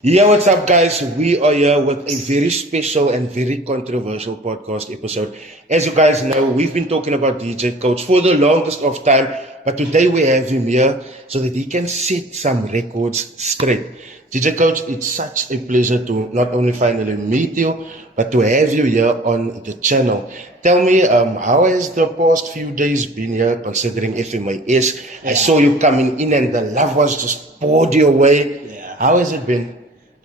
Yeah, what's up, guys? We are here with a very special and very controversial podcast episode. As you guys know, we've been talking about DJ Coach for the longest of time, but today we have him here so that he can set some records straight. DJ Coach, it's such a pleasure to not only finally meet you, but to have you here on the channel. Tell me, how has the past few days been here, considering FMAS? I saw you coming in and the love was just poured your way. How has it been?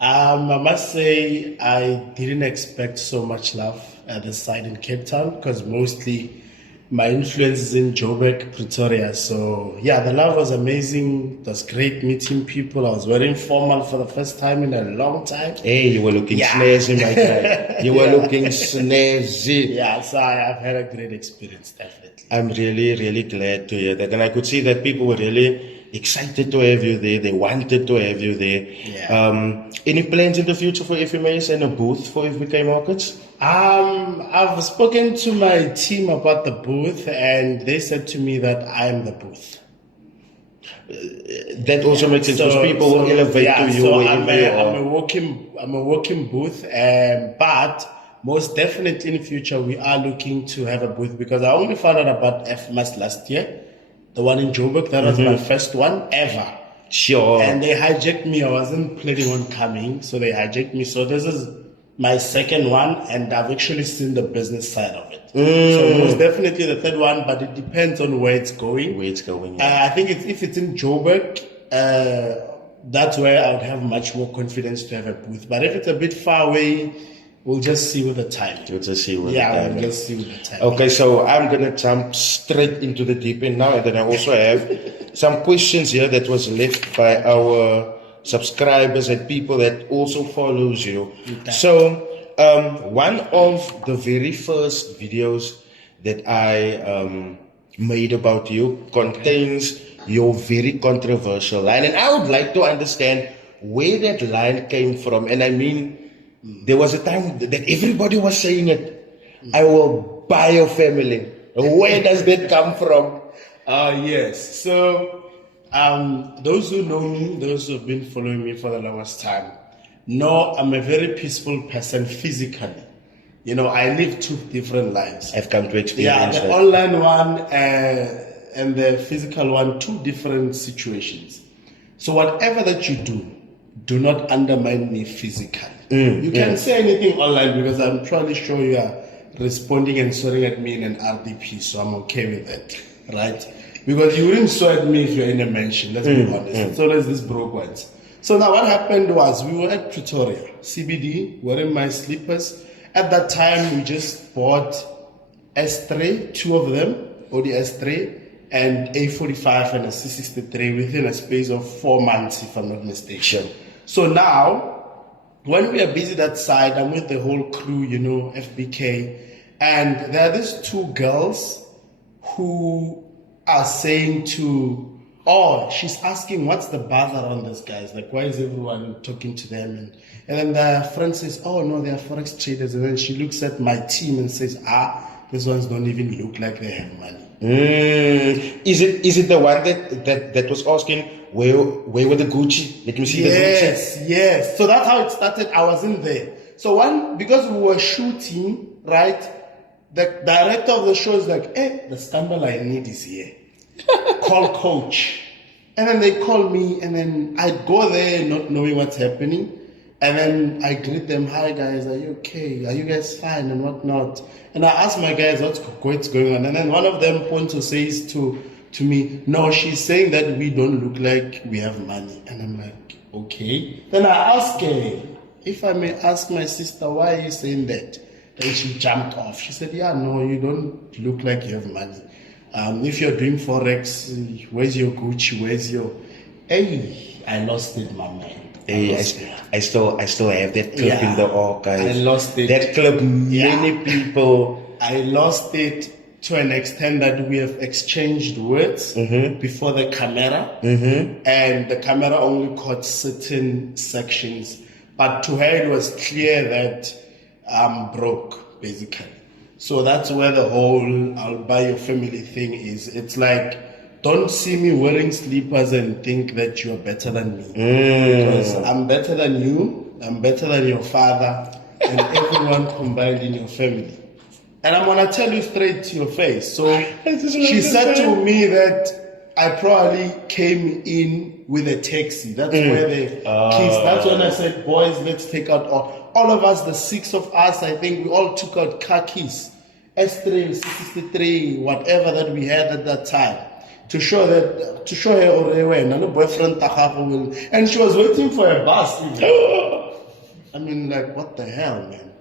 I must say I didn't expect so much love at the site in Cape Town because mostly my influence is in Joburg, Pretoria. So yeah, the love was amazing. It was great meeting people. I was very informal for the first time in a long time. Hey, you were looking snazzy, my guy. You were looking snazzy. Yeah, so I've had a great experience, definitely. I'm really, really glad to hear that. And I could see that people were really excited to have you there. They wanted to have you there. Yeah. Any plans in the future for FMAs and a booth for FBK Markets? I've spoken to my team about the booth and they said to me that I'm the booth. That also makes sense because people will elevate to you. So I'm a walking booth, but most definitely in the future we are looking to have a booth because I only found out about FMAS last year. The one in Joburg, that was my first one ever. Sure. And they hijacked me. I wasn't planning on coming, so they hijacked me. So this is my second one, and I've actually seen the business side of it. So most definitely the third one, but it depends on where it's going. Yeah. I think if it's in Joburg, that's where I would have much more confidence to have a booth. But if it's a bit far away, we'll just see with the time. We'll just see with the time. We'll just see with the time. Okay, so I'm going to jump straight into the deep end now. And then I also have some questions here that was left by our subscribers and people that also follows you. Okay. So one of the very first videos that I made about you contains your very controversial line. And I would like to understand where that line came from. And I mean, there was a time that everybody was saying it. I will buy your family. Where does that come from? Yes. So, those who know me, those who have been following me for the longest time, know I'm a very peaceful person physically. You know, I live two different lives. I've come to experience the online one and the physical one, two different situations. So whatever that you do not undermine me physically. You can say anything online because I'm probably sure you are responding and swearing at me in an RDP, so I'm okay with that, right? Because you wouldn't swear at me if you're in a mansion, let's be honest. It's always these broke ones. So now what happened was we were at Pretoria, CBD, wearing my slippers. At that time, we just bought S3, two of them, Audi S3, and A45 and a C63 within a space of 4 months, if I'm not mistaken. So now, when we are busy that side, I'm with the whole crew, you know, FBK, and there are these two girls who are saying she's asking what's the bother on these guys? Like, why is everyone talking to them? And then their friend says, oh no, they are Forex traders. And then she looks at my team and says, these ones don't even look like they have money. Is it the one that was asking where were the Gucci? Let me see the Gucci. Yes. So that's how it started. I wasn't there. So because we were shooting, right? The director of the show is like, hey, the scandal I need is here. Call coach. And then they call me and then I go there not knowing what's happening. And then I greet them, hi guys, are you okay? Are you guys fine and whatnot? And I ask my guys what's going on. And then one of them points or says to me, no, she's saying that we don't look like we have money. And I'm like, okay. Then I ask her, if I may ask my sister, why are you saying that? Then she jumped off. She said, yeah, no, you don't look like you have money. If you're doing Forex, where's your Gucci? Where's your... Hey, I lost it, my man. Hey, I still have that clip in the archives. I lost it. That clip, many people... I lost it to an extent that we have exchanged words before the camera. And the camera only caught certain sections. But to her, it was clear that I'm broke, basically. So that's where the whole I'll buy your family thing is. It's like don't see me wearing slippers and think that you are better than me. Because I'm better than you, I'm better than your father, and everyone combined in your family. And I'm gonna tell you straight to your face. So she said to me that I probably came in with a taxi. That's where the kids, that's when I said, boys, let's take out all of us, the 6 of us, I think we all took out car keys. S3, 63, whatever that we had at that time. To show her already no boyfriend will, and she was waiting for a bus. I mean, like, what the hell, man?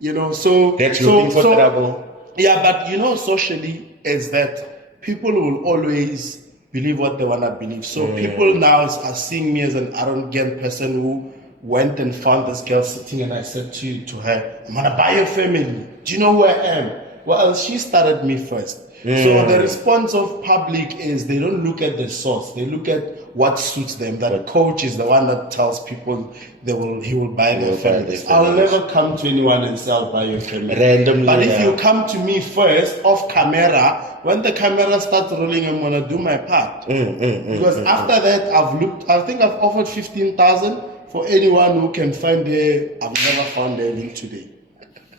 You know, so that's looking for trouble. Yeah, but socially is that people will always believe what they wanna believe. So people now are seeing me as an arrogant person who went and found this girl sitting, and I said to her, I'm gonna buy your family. Do you know who I am? Well, she started me first. So the response of public is they don't look at the source. They look at what suits them. That coach is the one that tells people he will buy their families. I'll never come to anyone and say I'll buy your family. Randomly. But if you come to me first off camera, when the camera starts rolling, I'm gonna do my part. Because after that, I think I've offered 15,000 for anyone who can find her. I've never found her even today.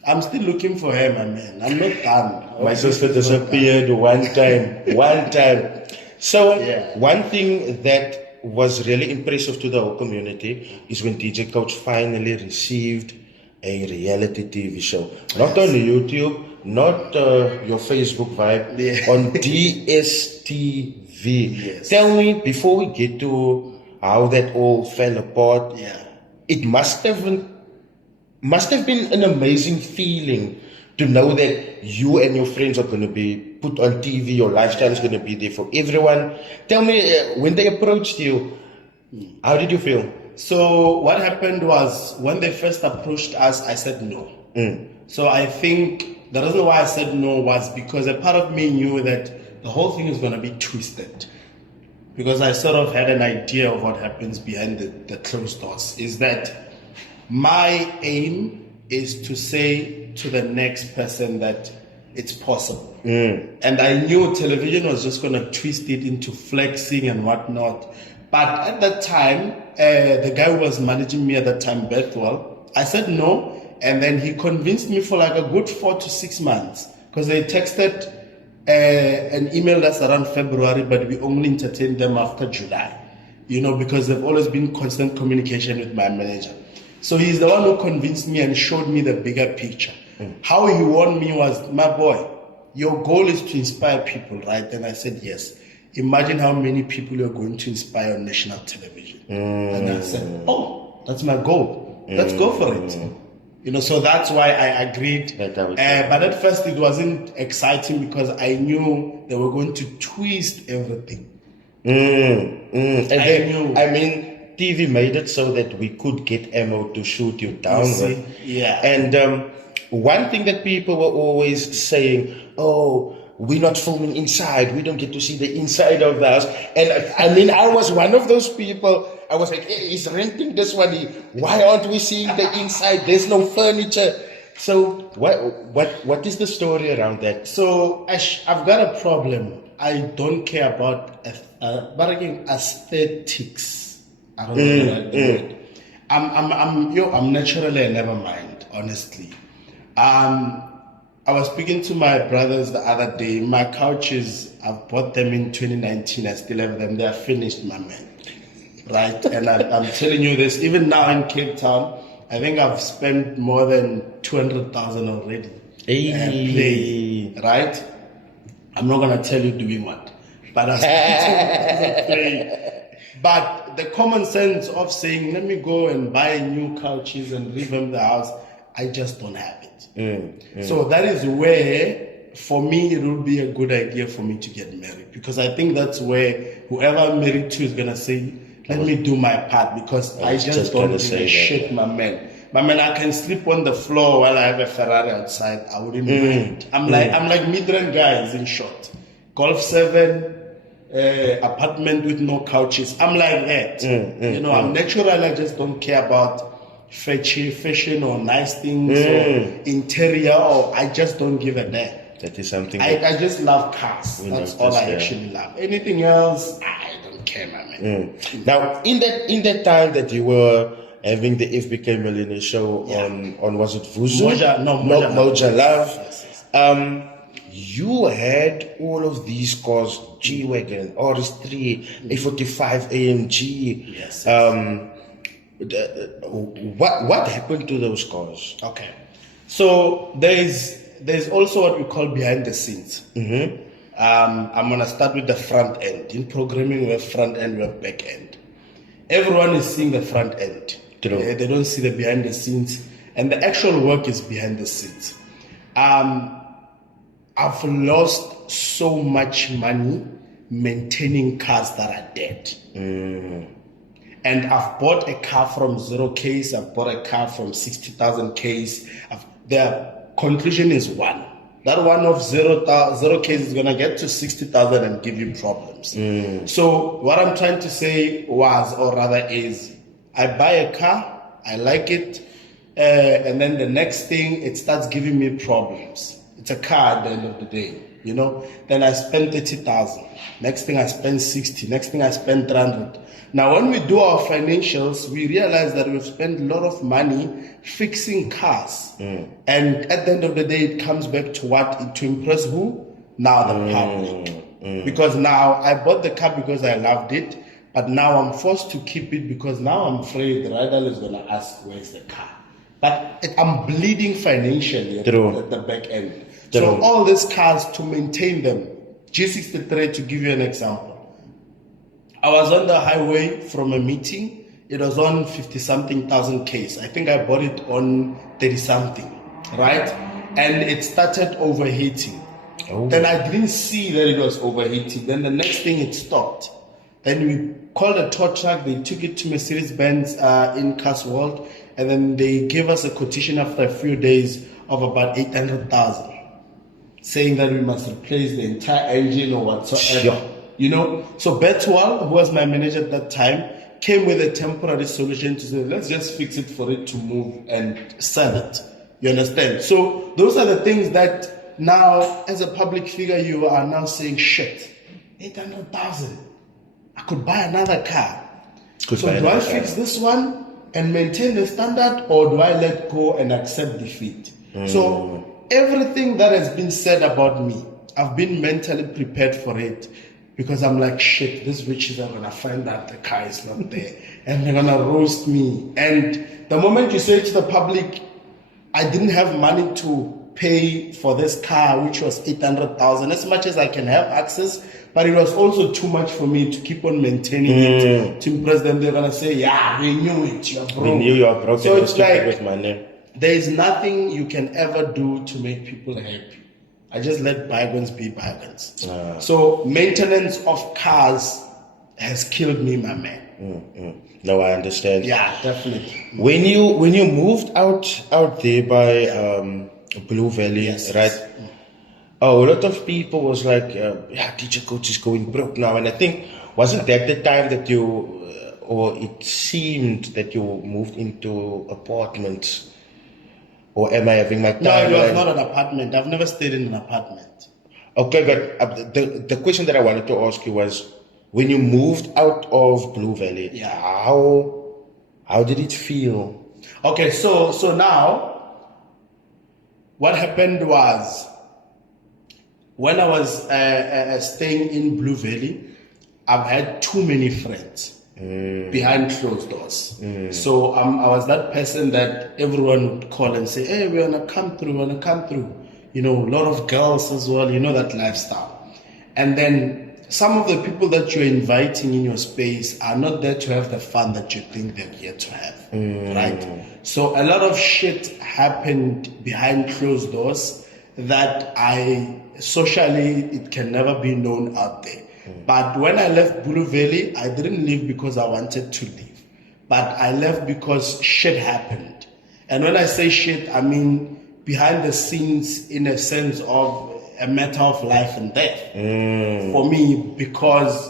I'm still looking for her, my man. I'm not done. My sister disappeared one time. So one thing that was really impressive to the whole community is when DJ Coach finally received a reality TV show. Not on YouTube, not your Facebook vibe, on DSTV. Yes. Tell me, before we get to how that all fell apart, it must have been an amazing feeling to know that you and your friends are going to be put on TV, your lifestyle is going to be there for everyone. Tell me, when they approached you, how did you feel? So what happened was, when they first approached us, I said no. So I think the reason why I said no was because a part of me knew that the whole thing is going to be twisted. Because I sort of had an idea of what happens behind the closed doors. Is that my aim is to say to the next person that it's possible. And I knew television was just going to twist it into flexing and whatnot. But at that time, the guy who was managing me at that time, Bethwell, I said no. And then he convinced me for like a good 4 to 6 months. Because they texted an email that's around February, but we only entertained them after July. Because they've always been constant communication with my manager. So he's the one who convinced me and showed me the bigger picture. How he warned me was, my boy, your goal is to inspire people, right? And I said, yes. Imagine how many people you're going to inspire on national television. And I said, oh, that's my goal. Let's go for it. So that's why I agreed. But at first it wasn't exciting because I knew they were going to twist everything. I mean, TV made it so that we could get ammo to shoot you down with. Yeah. And one thing that people were always saying, oh, we're not filming inside. We don't get to see the inside of the house. And I mean, I was one of those people. I was like, hey, he's renting this one. Why aren't we seeing the inside? There's no furniture. So what is the story around that? So Ash, I've got a problem. I don't care about aesthetics. I don't know what I do. I'm naturally a never mind, honestly. I was speaking to my brothers the other day. My couches, I've bought them in 2019. I still have them. They are finished, my man. Right? And I'm telling you this, even now in Cape Town, I think I've spent more than 200,000 already. Playing, right? I'm not going to tell you doing what. But I spent 200,000 playing. But the common sense of saying, let me go and buy new couches and revamp the house, I just don't have it. So that is where, for me, it would be a good idea for me to get married. Because I think that's where whoever I'm married to is going to say, let me do my part. Because I just don't give a shit, my man. My man, I can sleep on the floor while I have a Ferrari outside. I wouldn't mind. I'm like mid-range guys, in short. Golf 7. Apartment with no couches. I'm like that. I'm natural. I just don't care about fashion or nice things or interior, or I just don't give a damn. That is something I just love cars. We That's noticed, all I yeah. actually love. Anything else, I don't care, my man. Now, in that time that you were having the FBK Millionaire show Yeah. on was it Vuzu? Moja Moja Love. Yes, yes. You had all of these cars: G-Wagon, RS3, A45 AMG. Yes. What happened to those cars? Okay. So there's also what we call behind the scenes. I'm gonna start with the front end. In programming, we have front end, we have back end. Everyone is seeing the front end. True. They don't see the behind the scenes, and the actual work is behind the scenes. I've lost so much money maintaining cars that are dead. And I've bought a car from 0 Ks, I've bought a car from 60,000 Ks. The conclusion is one. That one of 0 Ks is going to get to 60,000 and give you problems. So what I'm trying to say was, or rather is, I buy a car, I like it, and then the next thing, it starts giving me problems. It's a car at the end of the day, you know. Then I spend 30,000. Next thing I spend 60. Next thing I spend 300. Now, when we do our financials, we realize that we've spent a lot of money fixing cars. And at the end of the day, it comes back to what? To impress who? Now the public. Because now I bought the car because I loved it, but now I'm forced to keep it because now I'm afraid the Rydall is going to ask, where's the car? But I'm bleeding financially at the back end. So all these cars, to maintain them, G63, to give you an example, I was on the highway from a meeting. It was on 50-something thousand Ks. I think I bought it on 30-something, right? And it started overheating. Then I didn't see that it was overheating. Then the next thing, it stopped. Then we called a tow truck. They took it to Mercedes-Benz in Casworld, and then they gave us a quotation after a few days of about 800,000, saying that we must replace the entire engine or whatsoever. You know, so Betwell, who was my manager at that time, came with a temporary solution to say, let's just fix it for it to move and sell it. You understand? So those are the things that now, as a public figure, you are now saying, shit, 800,000. I could buy another car. So do I fix this one and maintain the standard, or do I let go and accept defeat? So everything that has been said about me, I've been mentally prepared for it. Because I'm like, shit, these witches are going to find out the car is not there. And they're going to roast me. And the moment you say to the public, I didn't have money to pay for this car, which was 800,000, as much as I can have access, but it was also too much for me to keep on maintaining it, to impress them. They're going to say, yeah, we knew it, you're broke. We knew you are broke. So it's like, with money. there is nothing you can ever do to make people happy. I just let bygones be bygones. So maintenance of cars has killed me, my man. No, I understand. Yeah, definitely. When you moved out there by Blue Valley, right? Oh, a lot of people was like, yeah, teacher coach is going broke now. And I think, wasn't that the time that you, or it seemed that you moved into apartments? Or am I having my time? No, it was not an apartment. I've never stayed in an apartment. Okay, but the question that I wanted to ask you was, when you moved out of Blue Valley, how did it feel? Okay, so now, what happened was, when I was staying in Blue Valley, I've had too many friends. Behind closed doors. So I was that person that everyone would call and say, hey, we want to come through. You know, a lot of girls as well, you know that lifestyle. And then some of the people that you're inviting in your space are not there to have the fun that you think they're here to have, right? So a lot of shit happened behind closed doors that socially, it can never be known out there. But when I left Blue Valley, I didn't leave because I wanted to leave. But I left because shit happened. And when I say shit, I mean behind the scenes in a sense of a matter of life and death. For me, because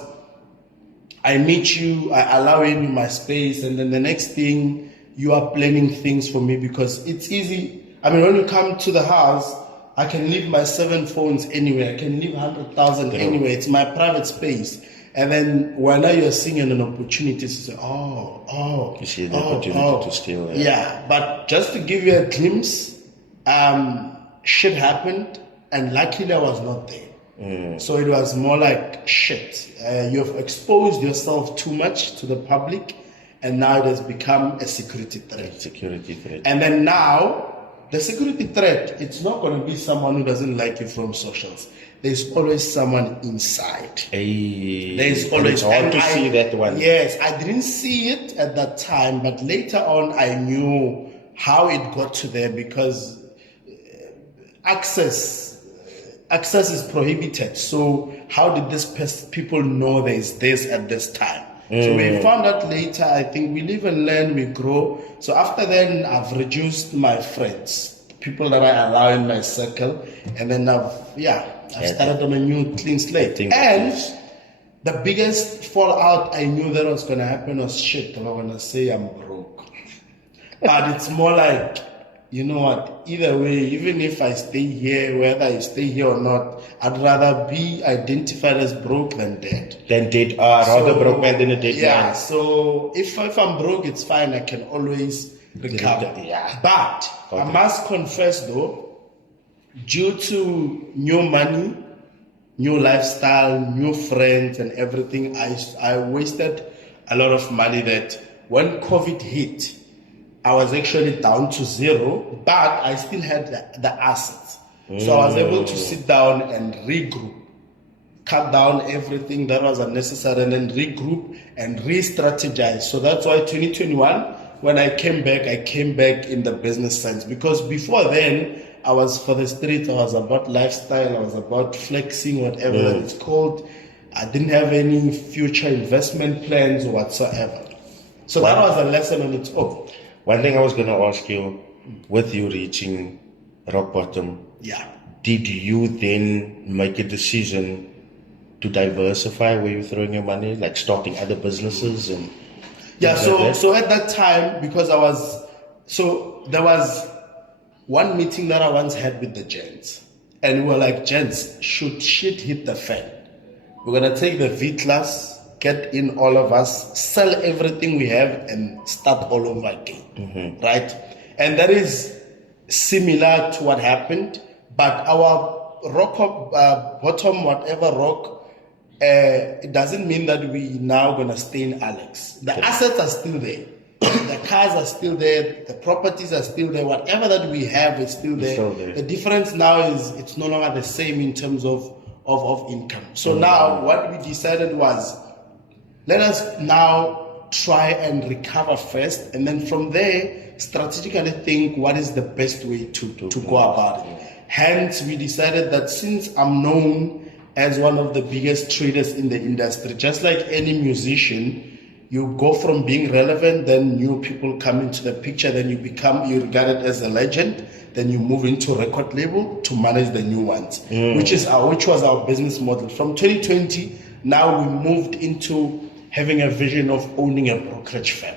I meet you, I allow you in my space, and then the next thing, you are planning things for me because it's easy. I mean, when you come to the house, I can leave my 7 phones anywhere. I can leave 100,000 anywhere. It's my private space. And then when you're seeing an opportunity to say, You see the opportunity to steal. Yeah, but just to give you a glimpse, shit happened, and luckily I was not there. So it was more like, shit, you've exposed yourself too much to the public, and now it has become a security threat. And then now, the security threat, it's not going to be someone who doesn't like you from socials. There's always someone inside. There's always. It's hard to see that one. Yes, I didn't see it at that time, but later on I knew how it got to there, because access is prohibited. So how did this people know there's this at this time? So we found out later. I think we live and learn, we grow. So after then, I've reduced my friends, people that I allow in my circle, and then I've started on a new clean slate. And the biggest fallout I knew that was going to happen was, shit, I'm going to say I'm broke. But it's more like, you know what, either way, even if I stay here, whether I stay here or not, I'd rather be identified as broke than dead. Rather broke man than a dead man. Yeah, so if I'm broke, it's fine, I can always recover. But I must confess though, due to new money, new lifestyle, new friends and everything, I wasted a lot of money that when COVID hit, I was actually down to zero, but I still had the assets. So I was able to sit down and regroup, cut down everything that was unnecessary, and then regroup and re-strategize. So that's why 2021, when I came back in the business sense. Because before then, I was for the streets, I was about lifestyle, I was about flexing, whatever that it's called. I didn't have any future investment plans whatsoever. So that was a lesson on its own. One thing I was going to ask you, with you reaching rock bottom, did you then make a decision to diversify where you're throwing your money, like starting other businesses? And so at that time, because there was one meeting that I once had with the gents, and we were like, gents, should shit hit the fan, we're going to take the V-Class, get in all of us, sell everything we have, and start all over again, right? And that is similar to what happened, but our rock bottom, whatever rock, it doesn't mean that we now gonna stay in Alex. The assets are still there, the cars are still there, the properties are still there, whatever that we have is still there. The difference now is it's no longer the same in terms of income. So now what we decided was, let us now try and recover first, and then from there, strategically think what is the best way to go about it. Hence, we decided that since I'm known as one of the biggest traders in the industry, just like any musician, you go from being relevant, then new people come into the picture, then you're regarded as a legend, then you move into record label to manage the new ones, which was our business model. From 2020, now we moved into having a vision of owning a brokerage firm.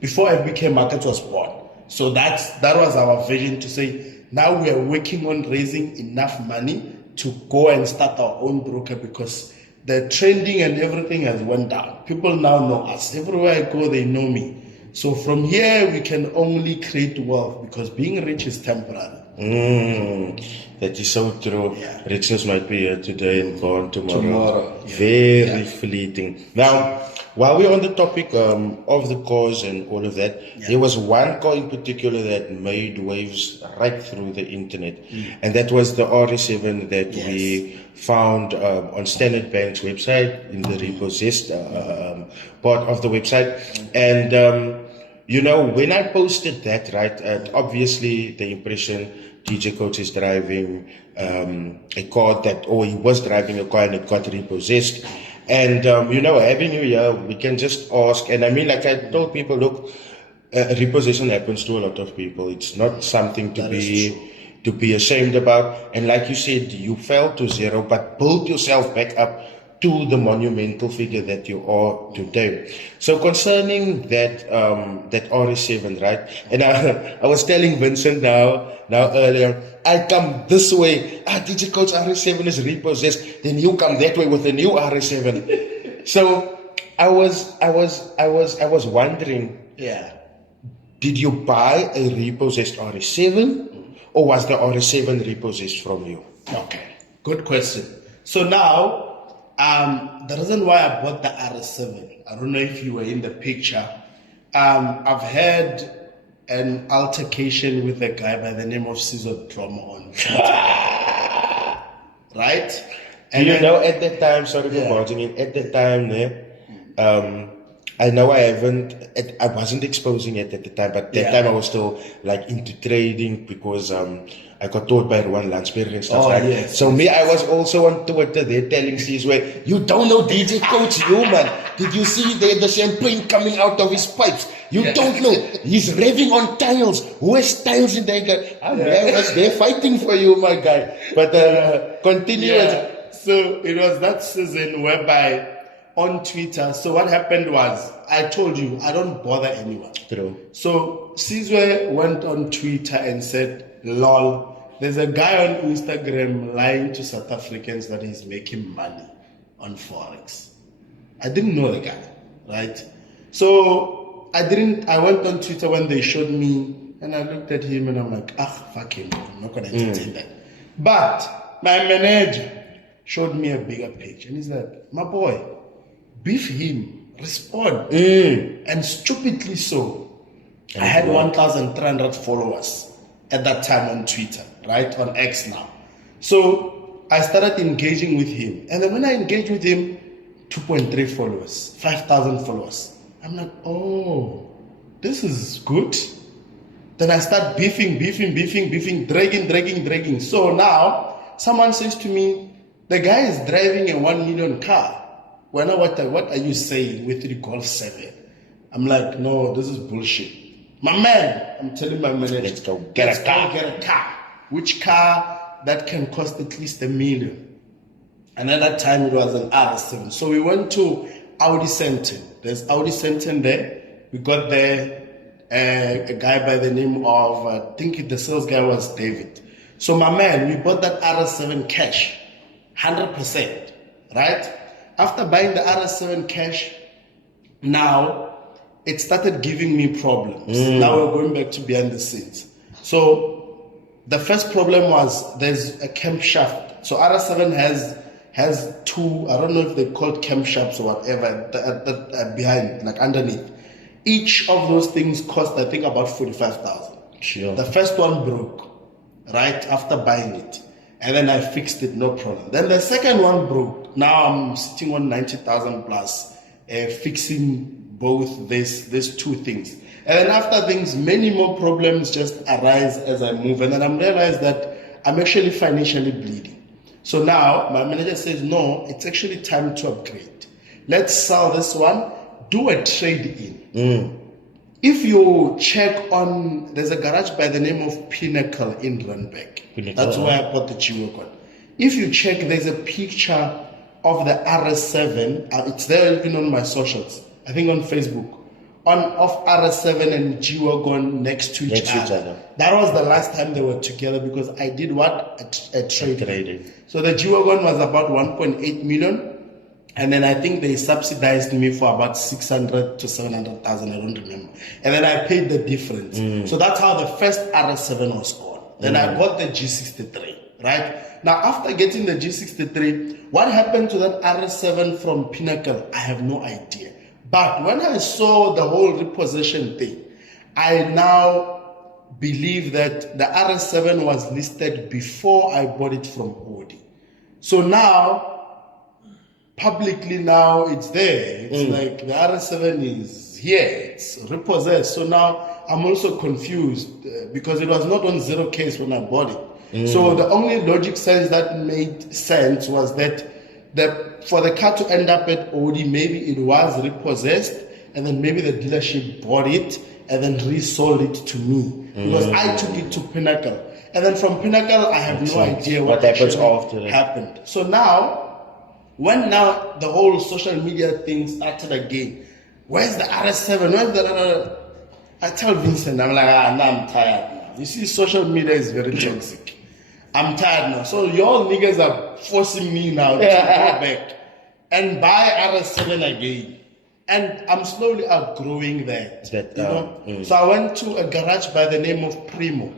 Before FBK Markets was born. So that was our vision, to say, now we are working on raising enough money to go and start our own broker, because the trending and everything has went down. People now know us. Everywhere I go, they know me. So from here, we can only create wealth, because being rich is temporary. That is so true. Richness might be here today and gone tomorrow. Yeah. Very fleeting. Now, while we're on the topic of the cause and all of that, there was one call in particular that made waves right through the internet, and that was the RE7 that we found on Standard Bank's website in the repossessed part of the website. And when I posted that, right, obviously the impression DJ Coach is driving a car he was driving a car and it got repossessed. And, having you here, we can just ask. And I mean, like I told people, look, repossession happens to a lot of people. It's not something to be ashamed about. And like you said, you fell to zero, but build yourself back up to the monumental figure that you are today. So concerning that that RS7, right? And I was telling Vincent now earlier, I come this way. DJ Coach RS7 is repossessed. Then you come that way with a new RS7. So I was wondering, Yeah. did you buy a repossessed RS7, or was the RS7 repossessed from you? Okay, good question. So now, the reason why I bought the RS7, I don't know if you were in the picture. I've had an altercation with a guy by the name of Caesar Drama on Twitter. Right? And you know, at that time, sorry for barging in, at that time, I know I wasn't exposing it at the time, but that time I was still like into trading because I got taught by Rydall Landsberg and stuff like that. Yes, so I was also on Twitter there telling Cizwe, you don't know DJ Coach man. Did you see the champagne coming out of his pipes? You don't know. He's revving on tiles. Where's tiles in there? I was there fighting for you, my guy. But continue. So it was that season whereby on Twitter, so what happened was, I told you, I don't bother anyone. True. So Cizwe went on Twitter and said, lol, there's a guy on Instagram lying to South Africans that he's making money on Forex. I didn't know the guy, right? So I went on Twitter when they showed me, and I looked at him and I'm like, fuck him, I'm not gonna entertain that. But my manager showed me a bigger picture, and he's like, my boy, beef him, respond. And stupidly so, I had 1,300 followers at that time on Twitter, right? On X now. So I started engaging with him. And then when I engaged with him, 2.3 followers, 5,000 followers. I'm like, oh, this is good. Then I start beefing, dragging. So now someone says to me, the guy is driving a 1 million car. Well, now what are you saying with the Golf 7? I'm like, no, this is bullshit. My man, I'm telling my manager, let's go get a car. Which car that can cost at least $1 million? And at that time it was an RS7. So we went to Audi Center. There's Audi Center there. We got there a guy by the name of, I think the sales guy was David. So my man, we bought that RS7 cash, 100%, right? After buying the RS7 cash, now it started giving me problems. Now we're going back to behind the scenes. So the first problem was there's a camshaft. So RS7 has two, I don't know if they're called camshafts or whatever, behind, like underneath. Each of those things cost, I think, about 45,000. Sure. The first one broke, right, after buying it. And then I fixed it, no problem. Then the second one broke. Now I'm sitting on 90,000 plus, fixing both these two things. And then after things, many more problems just arise as I move. And then I realized that I'm actually financially bleeding. So now my manager says, no, it's actually time to upgrade. Let's sell this one, do a trade in. If you check on, there's a garage by the name of Pinnacle in Randburg. That's where I bought the G-Wagon. If you check, there's a picture of the RS7. It's there even on my socials. I think on Facebook. Of RS7 and G-Wagon next to each other. That was the last time they were together because I did what? A trade. So the G-Wagon was about 1.8 million. And then I think they subsidized me for about 600 to 700,000, I don't remember. And then I paid the difference. So that's how the first RS7 was on. Then I got the G63, right? Now after getting the G63, what happened to that RS7 from Pinnacle? I have no idea. But when I saw the whole repossession thing, I now believe that the RS7 was listed before I bought it from Audi. So now, publicly now it's there. It's like the RS7 is here. It's repossessed. So now I'm also confused because it was not on zero case when I bought it. So the only logic sense that made sense was that for the car to end up at Audi, maybe it was repossessed and then maybe the dealership bought it and then resold it to me because I took it to Pinnacle. And then from Pinnacle, I have no idea what happens after that happened. So now, When now the whole social media thing started again, where's the RS7? Where's the... I tell Vincent, I'm like, now I'm tired now. You see, social media is very toxic. I'm tired now. So your niggas are forcing me now to go back and buy RS7 again. And I'm slowly outgrowing that. So I went to a garage by the name of Primo.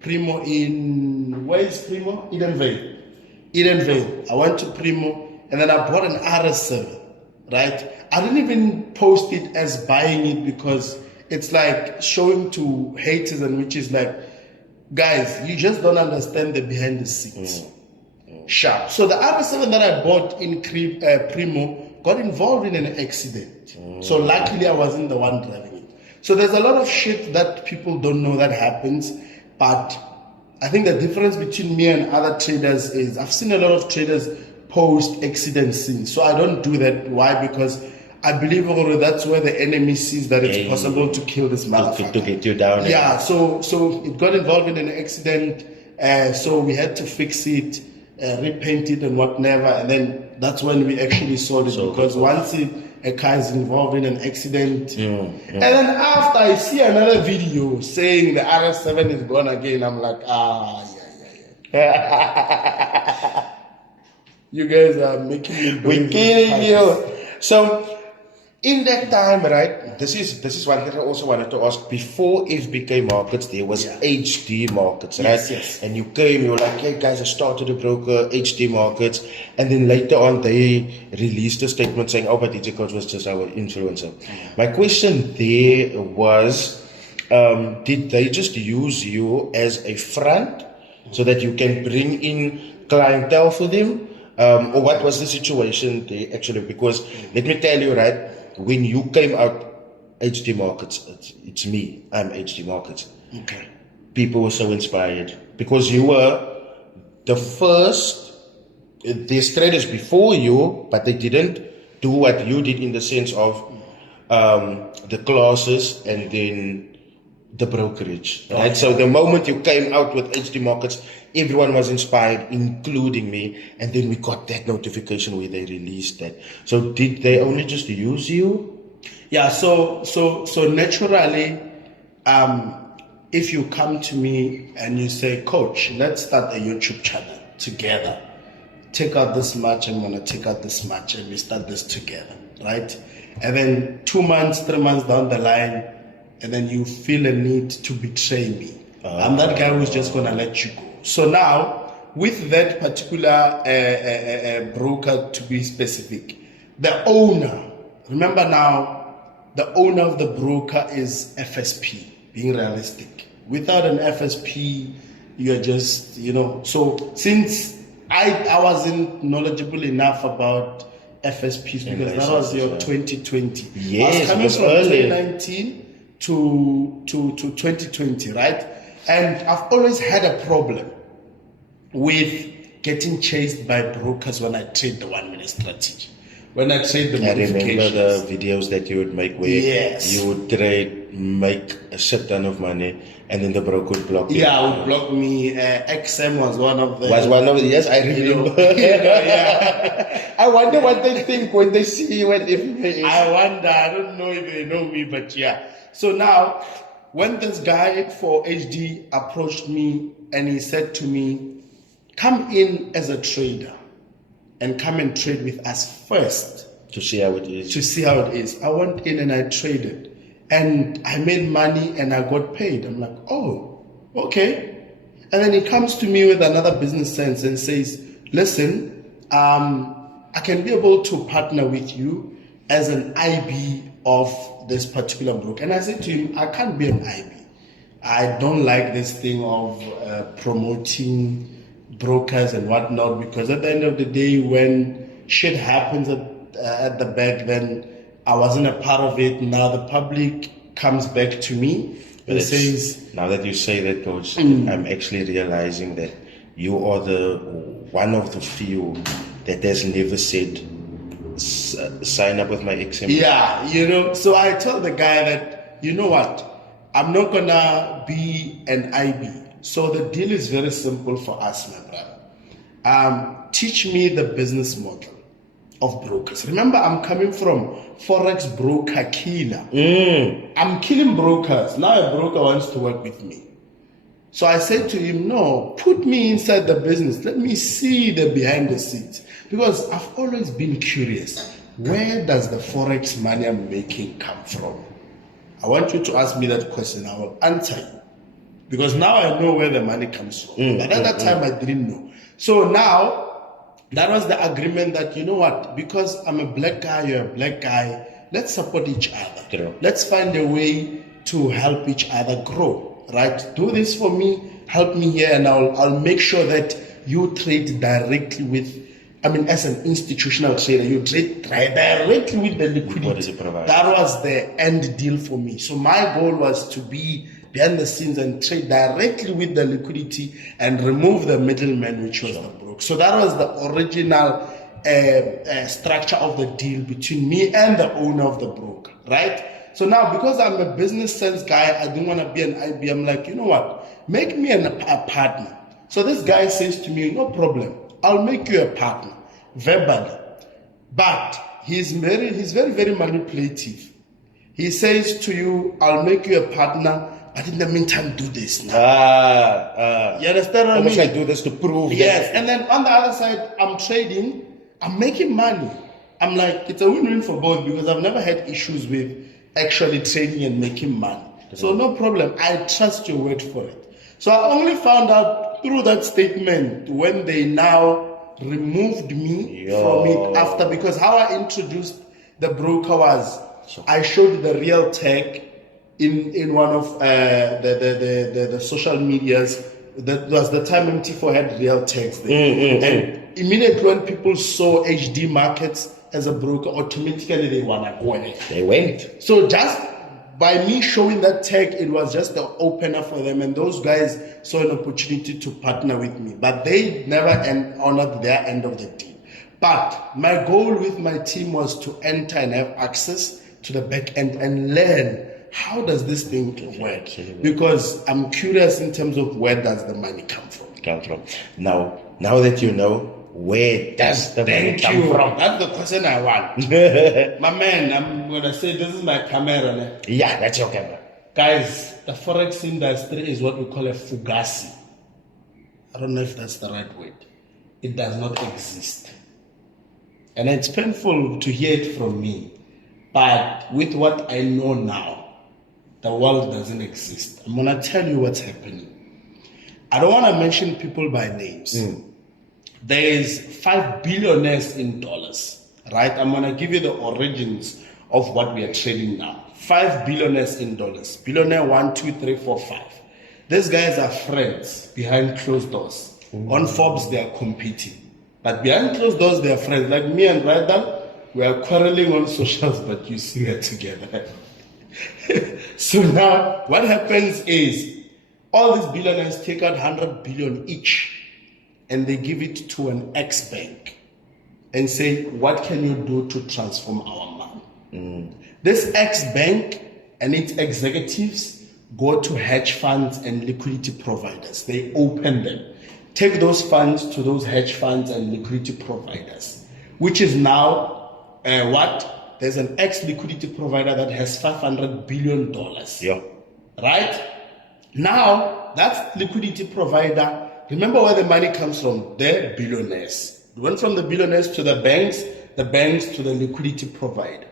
Primo in... Where is Primo? Edenvale. I went to Primo and then I bought an RS7, right? I didn't even post it as buying it because it's like showing to haters, and which is like, guys, you just don't understand the behind the scenes. Sharp. So the RS7 that I bought in Primo got involved in an accident. So luckily I wasn't the one driving it. So there's a lot of shit that people don't know that happens, but I think the difference between me and other traders is I've seen a lot of traders post accident scenes. So I don't do that. Why? Because I believe that's where the enemy sees that it's possible to kill this motherfucker. To get you down. Yeah, so it got involved in an accident, so we had to fix it, repaint it and whatever, and then that's when we actually sold it, because once a car is involved in an accident, and then after I see another video saying the RS7 is gone again, I'm like, yeah. You guys are making me We're killing you. So in that time, right, this is one thing I also wanted to ask. Before FBK markets, there was HD markets, right? Yes. And you were like, hey guys, I started a broker, HD markets. And then later on, they released a statement saying, oh, but DJ Coach was just our influencer. My question there was, did they just use you as a front so that you can bring in clientele for them? Or what was the situation there actually? Because let me tell you, right, when you came out, HD Markets, it's me, I'm HD Markets. Okay. People were so inspired because you were the first. There's traders before you, but they didn't do what you did in the sense of the classes and then the brokerage, right? Okay. So the moment you came out with HD Markets, everyone was inspired, including me, and then we got that notification where they released that. So did they only just use you? Yeah, so naturally, if you come to me and you say, Coach, let's start a YouTube channel together. Take out this much, I'm gonna take out this much, and we start this together, right? And then 2 months, 3 months down the line, and then you feel a need to betray me. I'm that guy who's just gonna let you go. So now, with that particular broker, to be specific, the owner, remember now, the owner of the broker is FSP, being realistic. Without an FSP, you're just, so since I wasn't knowledgeable enough about FSPs, because that was your 2020. Yes, I was coming from early. 2019 to 2020, right? And I've always had a problem with getting chased by brokers when I trade the 1 minute strategy. When I trade the modifications. I remember the videos that you would make where you would trade, make a shit ton of money, and then the broker would block you. Yeah, would block me. XM was one of them. Yes, I remember. I wonder what they think when they see what if. I wonder. I don't know if they know me, but yeah. So now, when this guy for HD approached me and he said to me, come in as a trader and come and trade with us first. To see how it is. I went in and I traded. And I made money and I got paid. I'm like, oh, okay. And then he comes to me with another business sense and says, listen, I can be able to partner with you as an IB of this particular broker. And I said to him, I can't be an IB. I don't like this thing of promoting brokers and whatnot, because at the end of the day, when shit happens at the back, then I wasn't a part of it. Now the public comes back to me and says... Now that you say that, Coach, I'm actually realizing that you are the one of the few that has never said, sign up with my XM. Yeah, so I told the guy that, you know what, I'm not gonna be an IB. So the deal is very simple for us, my brother. Teach me the business model. of brokers. Remember, I'm coming from Forex broker killer. I'm killing brokers. Now a broker wants to work with me. So I said to him, no, put me inside the business. Let me see the behind the scenes. Because I've always been curious. Where does the Forex money I'm making come from? I want you to ask me that question. I will answer you. Because now I know where the money comes from. But at that time, I didn't know. So now, that was the agreement that, you know what, because I'm a black guy, you're a black guy, let's support each other. True. Let's find a way to help each other grow, right? Do this for me, help me here, and I'll make sure that you trade directly with, as an institutional trader, you trade directly with the liquidity. That was the end deal for me. So my goal was to be behind the scenes and trade directly with the liquidity and remove the middleman, which was the broker. So that was the original structure of the deal between me and the owner of the broker, right? So now, because I'm a business sense guy, I didn't want to be an IB. I'm like, you know what? Make me a partner. So this guy says to me, no problem. I'll make you a partner, verbally. But he's very, very manipulative. He says to you, I'll make you a partner, but in the meantime, do this now. You understand what I mean? I do this to prove. Yes, and then on the other side, I'm trading, I'm making money. I'm like, it's a win-win for both because I've never had issues with actually trading and making money. So no problem, I trust your word for it. So I only found out through that statement when they now removed me from it after, because how I introduced the broker was, I showed the real tag in one of the social medias. That was the time MT4 had real tags there. And immediately when people saw HD markets as a broker, automatically they wanna go in it. They went. So just by me showing that tag, it was just the opener for them, and those guys saw an opportunity to partner with me. But they never honored their end of the deal. But my goal with my team was to enter and have access to the back end and learn how does this thing work? Because I'm curious in terms of where does the money come from. Now that you know, where does the money come from? That's the question I want. My man, I'm going to say this is my camera. Ne? Yeah, that's your camera. Guys, the Forex industry is what we call a fugazi. I don't know if that's the right word. It does not exist. And it's painful to hear it from me. But with what I know now, the world doesn't exist. I'm going to tell you what's happening. I don't want to mention people by names. There is 5 billionaires in dollars, right? I'm going to give you the origins of what we are trading now. 5 billionaires in dollars. Billionaire 1, 2, 3, 4, 5. These guys are friends behind closed doors. On Forbes, they are competing. But behind closed doors, they are friends. Like me and Rydall, we are quarreling on socials, but you see it together. So now, what happens is, all these billionaires take out 100 billion each, and they give it to an ex-bank, and say, what can you do to transform our money? This ex-bank and its executives go to hedge funds and liquidity providers. They open them. Take those funds to those hedge funds and liquidity providers, which is now what? There's an ex-liquidity provider that has $500 billion. Yeah. Right? Now, that liquidity provider, remember where the money comes from? The billionaires. It went from the billionaires to the banks to the liquidity provider.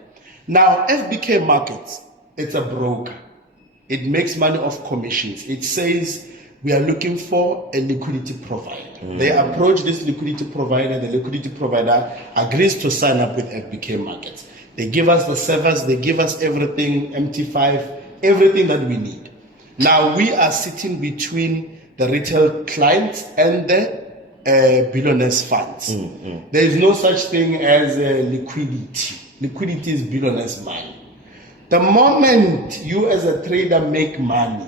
Now, FBK Markets, it's a broker. It makes money off commissions. It says, we are looking for a liquidity provider. They approach this liquidity provider. The liquidity provider agrees to sign up with FBK Markets. They give us the servers, they give us everything, MT5, everything that we need. Now we are sitting between the retail clients and the billionaires funds. There is no such thing as liquidity. Liquidity is billionaires' money. The moment you as a trader make money,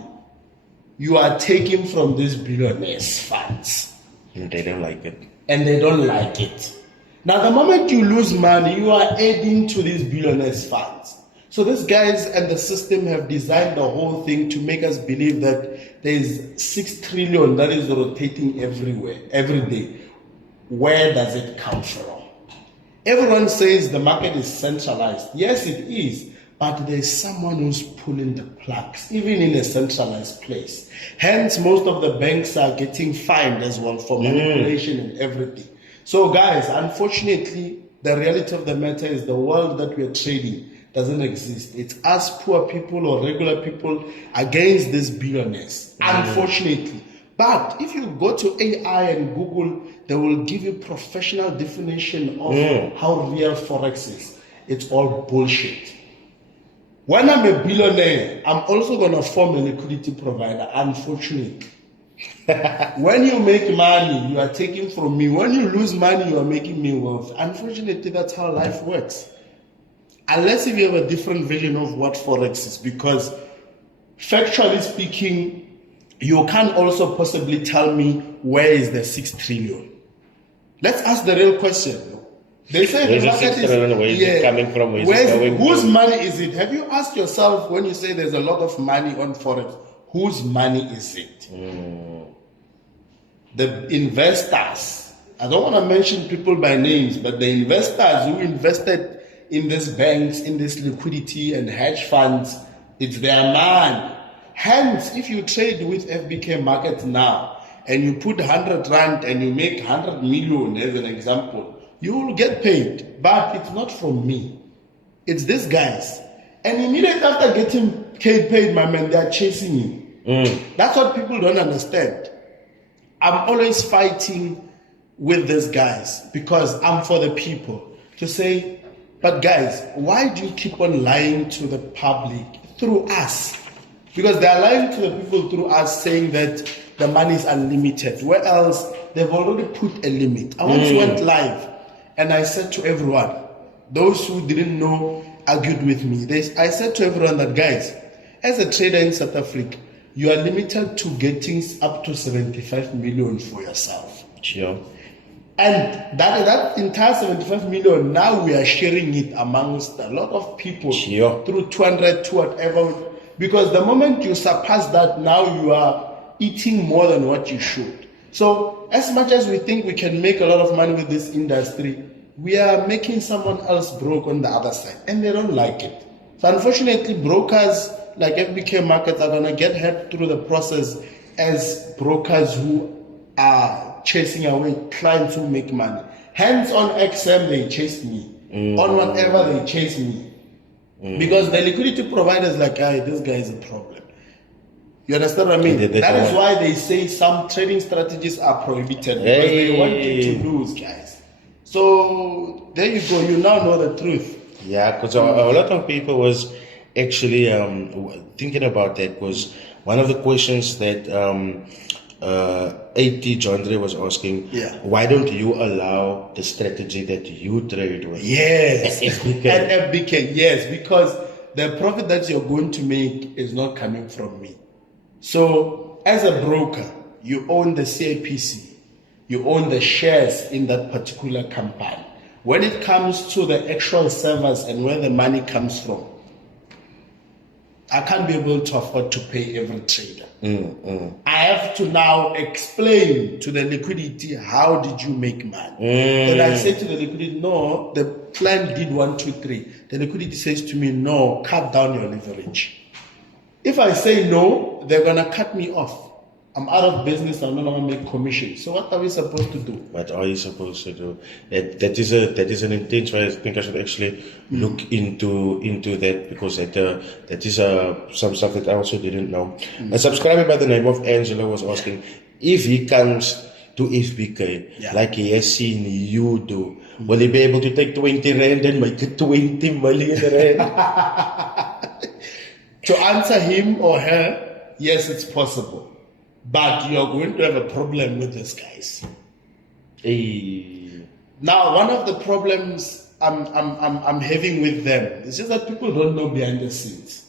you are taking from these billionaires funds. And they don't like it. And they don't like it. Now, the moment you lose money, you are adding to these billionaires' funds. So these guys and the system have designed the whole thing to make us believe that there is 6 trillion that is rotating everywhere, every day. Where does it come from? Everyone says the market is centralized. Yes, it is. But there's someone who's pulling the plugs, even in a centralized place. Hence, most of the banks are getting fined as well for manipulation and everything. So, guys, unfortunately, the reality of the matter is the world that we are trading doesn't exist. It's us poor people or regular people against these billionaires, unfortunately. But if you go to AI and Google, they will give you professional definition of how real Forex is. It's all bullshit. When I'm a billionaire, I'm also going to form a liquidity provider, unfortunately. When you make money, you are taking from me. When you lose money, you are making me wealth. Unfortunately, that's how life works. Unless if you have a different vision of what Forex is, because factually speaking, you can't also possibly tell me where is the 6 trillion. Let's ask the real question. They say Where's the the market 6 trillion? Where is it coming from? Where is it going whose to? money is it? Have you asked yourself when you say there's a lot of money on Forex, whose money is it? The investors. I don't want to mention people by names, but the investors who invested in these banks, in this liquidity and hedge funds, it's their money. Hence, if you trade with FBK market now and you put 100 rand and you make 100 million as an example, you will get paid. But it's not from me. It's these guys. And immediately after getting paid, my man, they are chasing you. That's what people don't understand. I'm always fighting with these guys because I'm for the people to say, but guys, why do you keep on lying to the public through us? Because they are lying to the people through us, saying that the money is unlimited. Where else they've already put a limit. I once went live and I said to everyone, those who didn't know argued with me. I said to everyone that, guys, as a trader in South Africa, you are limited to getting up to 75 million for yourself. Sure. And that entire 75 million, now we are sharing it amongst a lot of people through 200 to whatever. Because the moment you surpass that, now you are eating more than what you should. So as much as we think we can make a lot of money with this industry, we are making someone else broke on the other side. And they don't like it. So unfortunately, brokers like FBK markets are going to get hurt through the process as brokers who are chasing away clients who make money. Hence on XM, they chase me. On whatever, they chase me. Because the liquidity providers like, hey, this guy is a problem. You understand what I mean? That is why they say some trading strategies are prohibited. Because they want you to lose, guys. So there you go. You now know the truth. Yeah, because a lot of people was actually thinking about that, because one of the questions that AT Jondre was asking, why don't you allow the strategy that you trade with? Yes, at FBK? At FBK, yes, because the profit that you're going to make is not coming from me. So as a broker, you own the CAPC, you own the shares in that particular company. When it comes to the actual servers and where the money comes from, I can't be able to afford to pay every trader. I have to now explain to the liquidity, how did you make money? Then I say to the liquidity, no, the client did 1, 2, 3. The liquidity says to me, no, cut down your leverage. If I say no, they're going to cut me off. I'm out of business. I'm no longer make commission. So what are we supposed to do? What are you supposed to do? That is an intense way. I think I should actually look into that, because that is some stuff that I also didn't know. A subscriber by the name of Angela was asking if he comes to FBK like he has seen you do, will he be able to take 20 rand and make it 20 million rand? To answer him or her, yes, it's possible. But you're going to have a problem with these guys. Now, one of the problems I'm having with them is just that people don't know behind the scenes.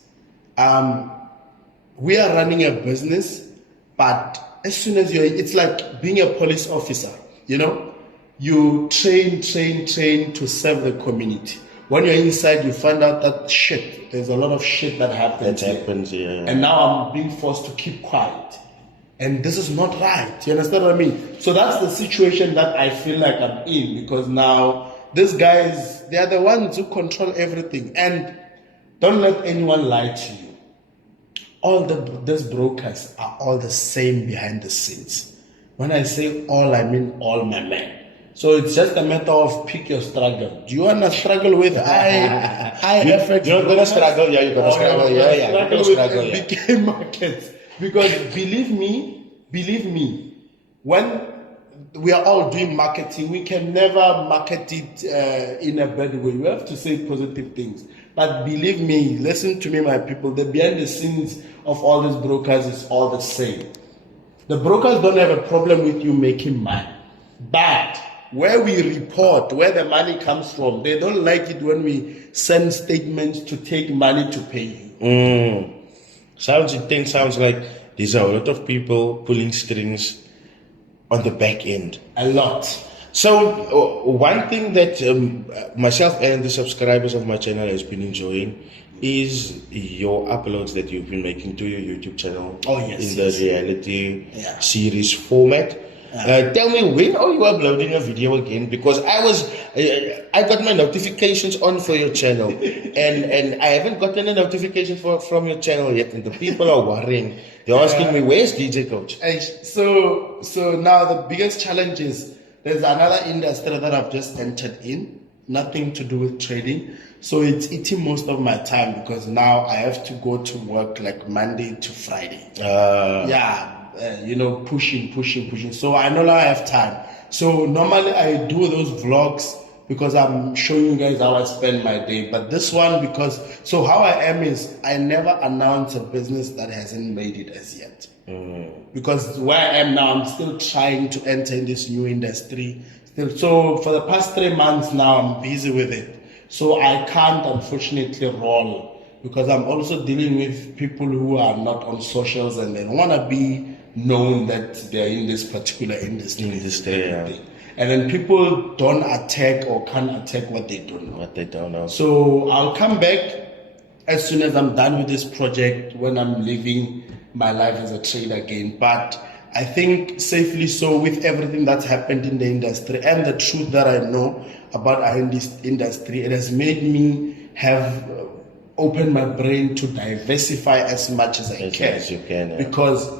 We are running a business, but as soon as it's like being a police officer. You know, you train to serve the community. When you're inside, you find out that there's a lot of shit that happens. And now I'm being forced to keep quiet. And this is not right. You understand what I mean? So that's the situation that I feel like I'm in, because now these guys, they are the ones who control everything. And don't let anyone lie to you. These brokers are all the same behind the scenes. When I say all, I mean all, my man. So it's just a matter of pick your struggle. Do you want to struggle with FX? You're going to struggle, yeah, you're going to struggle, yeah. Struggle with MBK markets. Because believe me, when we are all doing marketing, we can never market it in a bad way. We have to say positive things. But believe me, listen to me, my people, the behind the scenes of all these brokers is all the same. The brokers don't have a problem with you making money. But where we report where the money comes from, they don't like it when we send statements to take money to pay you. Sounds intense. Sounds like there's a lot of people pulling strings on the back end. A lot. So one thing that myself and the subscribers of my channel has been enjoying is your uploads that you've been making to your YouTube channel. Oh, yes. In the reality series format. Tell me, when are you uploading a video again? Because I got my notifications on for your channel, and I haven't gotten a notification from your channel yet, and the people are worrying. They're asking me, where's DJ Coach? So now the biggest challenge is there's another industry that I've just entered in, nothing to do with trading. So it's eating most of my time because now I have to go to work like Monday to Friday. Pushing. So I no longer have time. So normally I do those vlogs because I'm showing you guys how I spend my day. But this one, so how I am is I never announce a business that hasn't made it as yet. Because where I am now, I'm still trying to enter in this new industry. So for the past 3 months now, I'm busy with it. So I can't unfortunately roll because I'm also dealing with people who are not on socials and they don't want to be known that they're in this particular industry. And then people don't attack or can't attack what they don't know. So I'll come back as soon as I'm done with this project, when I'm living my life as a trader again. But I think safely so, with everything that's happened in the industry and the truth that I know about our industry, it has made me have opened my brain to diversify as much as I can. As you can, Because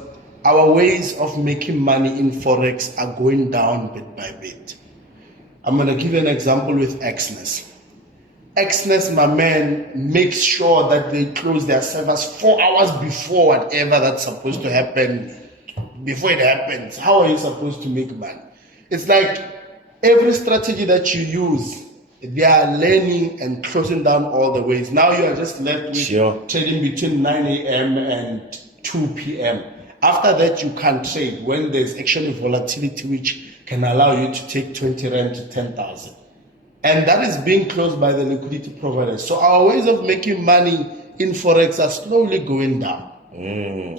our ways of making money in Forex are going down bit by bit. I'm going to give you an example with Xness. Xness, my man, makes sure that they close their servers 4 hours before whatever that's supposed to happen. Before it happens, how are you supposed to make money? It's like every strategy that you use, they are learning and closing down all the ways. Now you are just left with trading between 9 a.m. and 2 p.m. After that, you can't trade when there's actually volatility which can allow you to take 20 Rand to 10,000. And that is being closed by the liquidity providers. So our ways of making money in Forex are slowly going down.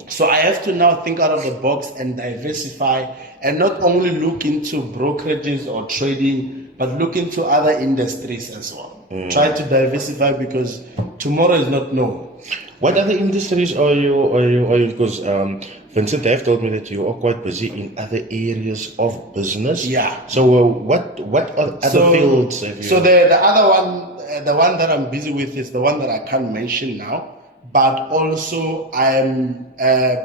So I have to now think out of the box and diversify and not only look into brokerages or trading, but look into other industries as well. Try to diversify because tomorrow is not known. What other industries are you? Because Vincent have told me that you are quite busy in other areas of business. Yeah. So what other fields have you? So the other one, the one that I'm busy with is the one that I can't mention now. But also I am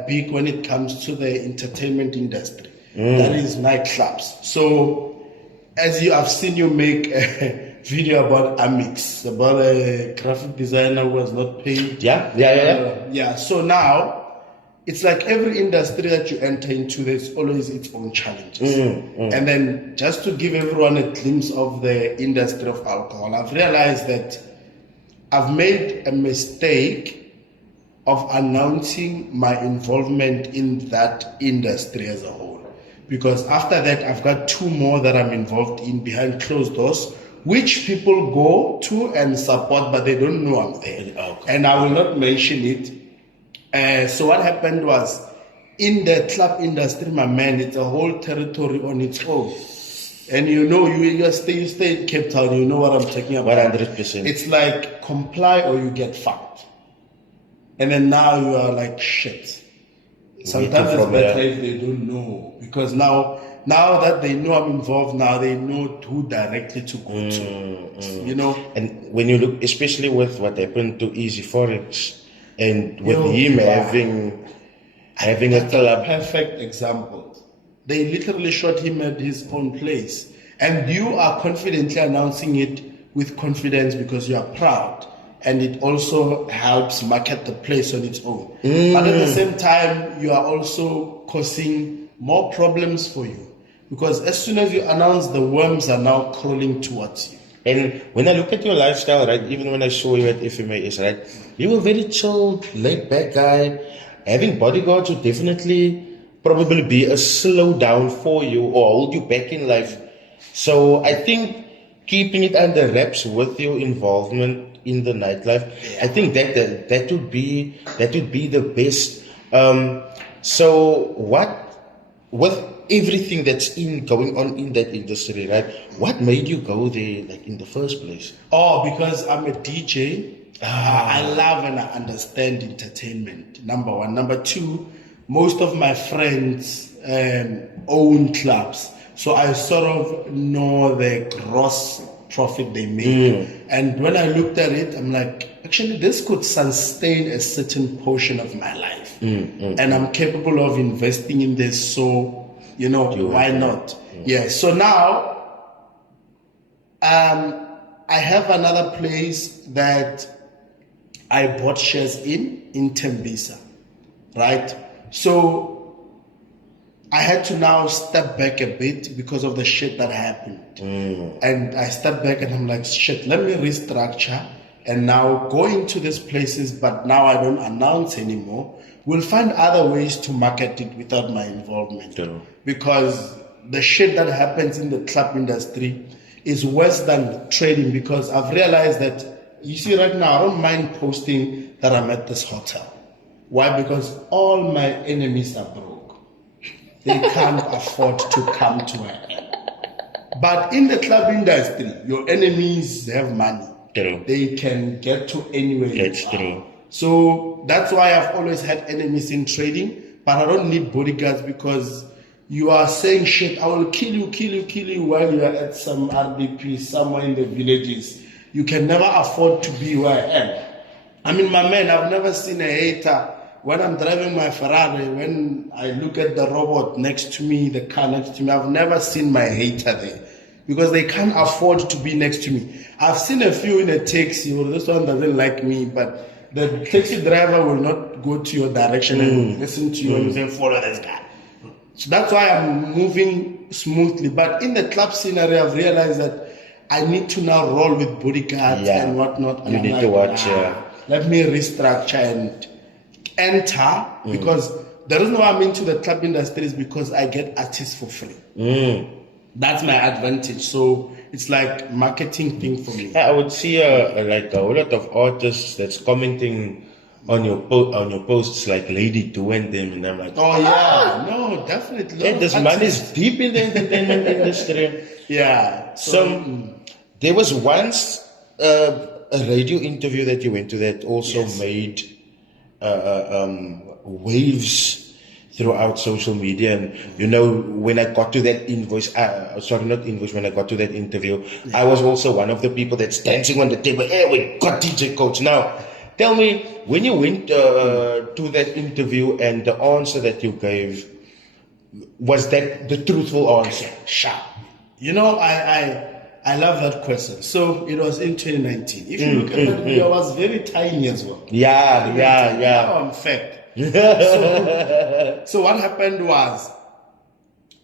big when it comes to the entertainment industry. That is nightclubs. So as you have seen, you make a video about Amix, about a graphic designer who was not paid. Yeah. So now it's like every industry that you enter into, there's always its own challenges. And then just to give everyone a glimpse of the industry of alcohol, I've realized that I've made a mistake of announcing my involvement in that industry as a whole. Because after that, I've got 2 more that I'm involved in behind closed doors, which people go to and support, but they don't know I'm there. Okay. And I will not mention it. So what happened was, in the club industry, my man, it's a whole territory on its own. And you stay in Cape Town, you know what I'm talking about. 100%. It's like comply or you get fucked. And then now you are like, shit. Sometimes it's better if they don't know. Because now now that they know I'm involved, now they know who directly to go to. You know, And when you look, especially with what happened to Easy Forex, and with Yo, him wow. having a That's club. perfect example. They literally shot him at his own place. And you are confidently announcing it with confidence because you are proud. And it also helps market the place on its own. But at the same time, you are also causing more problems for you. Because as soon as you announce, the worms are now crawling towards you. And when I look at your lifestyle, right, even when I saw you at FMAS, right, you were a very chilled, laid back guy. Having bodyguards would definitely probably be a slow down for you or hold you back in life. So I think keeping it under wraps with your involvement in the nightlife, I think that would be the best. So what with everything that's going on in that industry, right? What made you go there, like in the first place? Oh, because I'm a DJ. I love and I understand entertainment. Number one. Number two, most of my friends own clubs, so I sort of know the gross profit they make. And when I looked at it, I'm like, actually, this could sustain a certain portion of my life, and I'm capable of investing in this. So, why not? Yeah. So now, I have another place that I bought shares in Tembisa, right? So I had to now step back a bit because of the shit that happened. And I stepped back and I'm like, shit, let me restructure and now go into these places, but now I don't announce anymore. We'll find other ways to market it without my involvement. Because the shit that happens in the club industry is worse than trading, because I've realized that, you see right now, I don't mind posting that I'm at this hotel. Why? Because all my enemies are broke. They can't afford to come to an. But in the club industry, your enemies have money. True. They can get to anywhere. That's true. So that's why I've always had enemies in trading, but I don't need bodyguards, because you are saying shit, I will kill you while you are at some RDP somewhere in the villages. You can never afford to be where I am. I mean, my man, I've never seen a hater. When I'm driving my Ferrari, when I look at the robot next to me, the car next to me, I've never seen my hater there, because they can't afford to be next to me. I've seen a few in a taxi, well, this one doesn't like me, but the taxi driver will not go to your direction and listen to you and say, follow this guy. So that's why I'm moving smoothly. But in the club scenario, I've realized that I need to now roll with bodyguards and whatnot. And you need to watch. Let me restructure and enter, because the reason why I'm into the club industry is because I get artists for free. That's my advantage. So it's like marketing thing for me. I would see like a whole lot of artists that's commenting on your posts, like Lady Do and them, and I'm like, oh yeah, no, definitely. This man is deep in the entertainment industry. Yeah. So there was once a radio interview that you went to that also made waves throughout social media. And when I got to that when I got to that interview, I was also one of the people that's dancing on the table. Hey, we got DJ Coach. Now tell me, when you went to that interview and the answer that you gave, was that the truthful answer? Sharp. I love that question. So it was in 2019. If you look at that video, I was very tiny as well. Yeah. Now I'm fat. So what happened was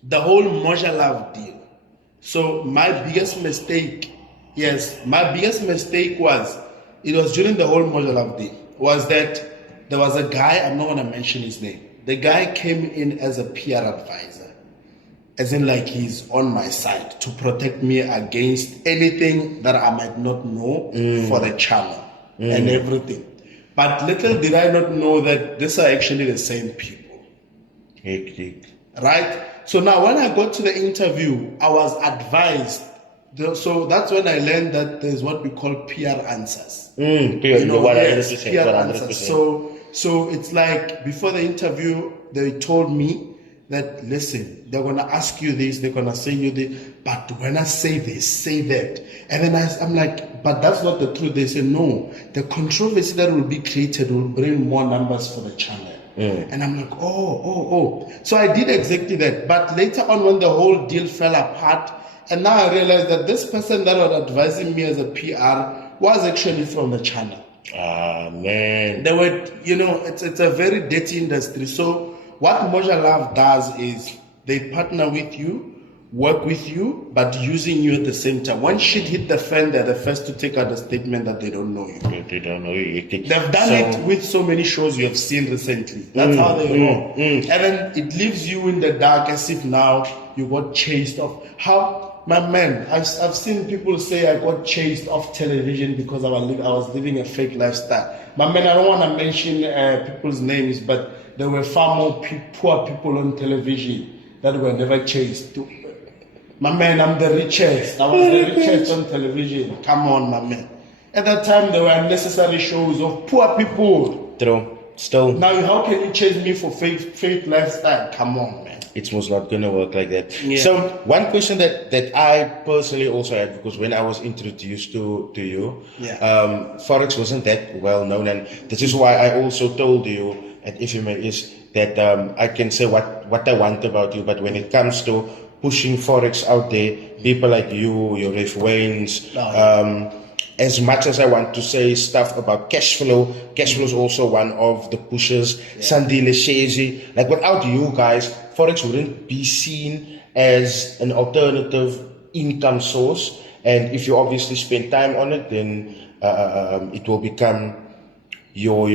the whole Moja Love deal. So my biggest mistake was, it was during the whole Moja Love deal, was that there was a guy, I'm not going to mention his name. The guy came in as a PR advisor, as in like he's on my side to protect me against anything that I might not know for the channel and everything. But little did I not know that these are actually the same people. Hectic. Right? So now when I got to the interview, I was advised. So that's when I learned that there's what we call PR answers. PR answers. PR answers. So it's like before the interview, they told me that, listen, they're going to ask you this, they're going to say you this, but when I say this, say that. And then I'm like, but that's not the truth. They say, no, the controversy that will be created will bring more numbers for the channel. And I'm like, oh. So I did exactly that. But later on, when the whole deal fell apart, and now I realized that this person that was advising me as a PR was actually from the channel. Ah, man. They were, it's a very dirty industry. So what Moja Love does is they partner with you, work with you, but using you at the same time. When shit hit the fan, they're the first to take out a statement that they don't know you. They don't know you. They've done it with so many shows you have seen recently. That's how they roll. And then it leaves you in the dark as if now you got chased off. How, my man, I've seen people say I got chased off television because I was living a fake lifestyle. My man, I don't want to mention people's names, but there were far more poor people on television that were never chased. My man, I'm the richest. I was the richest on television. Come on, my man. At that time, there were unnecessary shows of poor people. True. Still. Now, how can you chase me for fake lifestyle? Come on, man. It was not going to work like that. Yeah. So, one question that I personally also had, because when I was introduced to you, Forex wasn't that well known. And this is why I also told you at FMA is that I can say what I want about you, but when it comes to pushing Forex out there, people like you, your Ref Waynes, as much as I want to say stuff about cash flow is also one of the pushers. Sandile Shezi, like without you guys, Forex wouldn't be seen as an alternative income source. And if you obviously spend time on it, then it will become your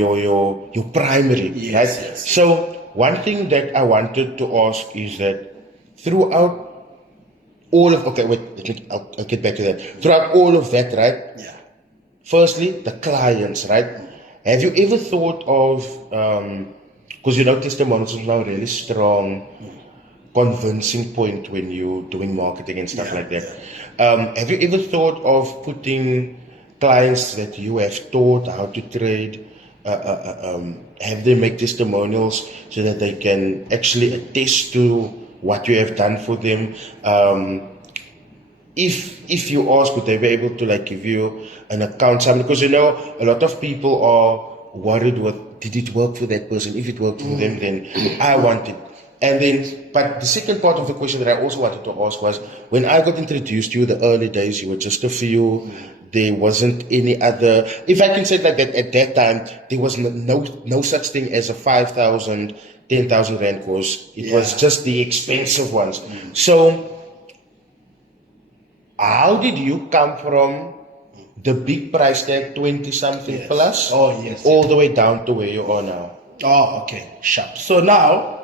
primary, right? Yes. So one thing that I wanted to ask is that throughout all of, I'll get back to that. Throughout all of that, right? Yeah. Firstly, the clients, right? Have you ever thought of, because testimonials is now really strong, convincing point when you're doing marketing and stuff like that. Have you ever thought of putting clients that you have taught how to trade, have them make testimonials so that they can actually attest to what you have done for them? If you ask, would they be able to give you an account? Because a lot of people are worried with, did it work for that person? If it worked for them, then I want it. And then, but the second part of the question that I also wanted to ask was, when I got introduced to you, the early days, you were just a few. There wasn't any other, if I can say it like that, at that time, there was no such thing as a 5,000, 10,000 Rand course. It was just the expensive ones. So, how did you come from the big price tag, 20 something plus, all the way down to where you are now? Oh, okay, sharp. So now,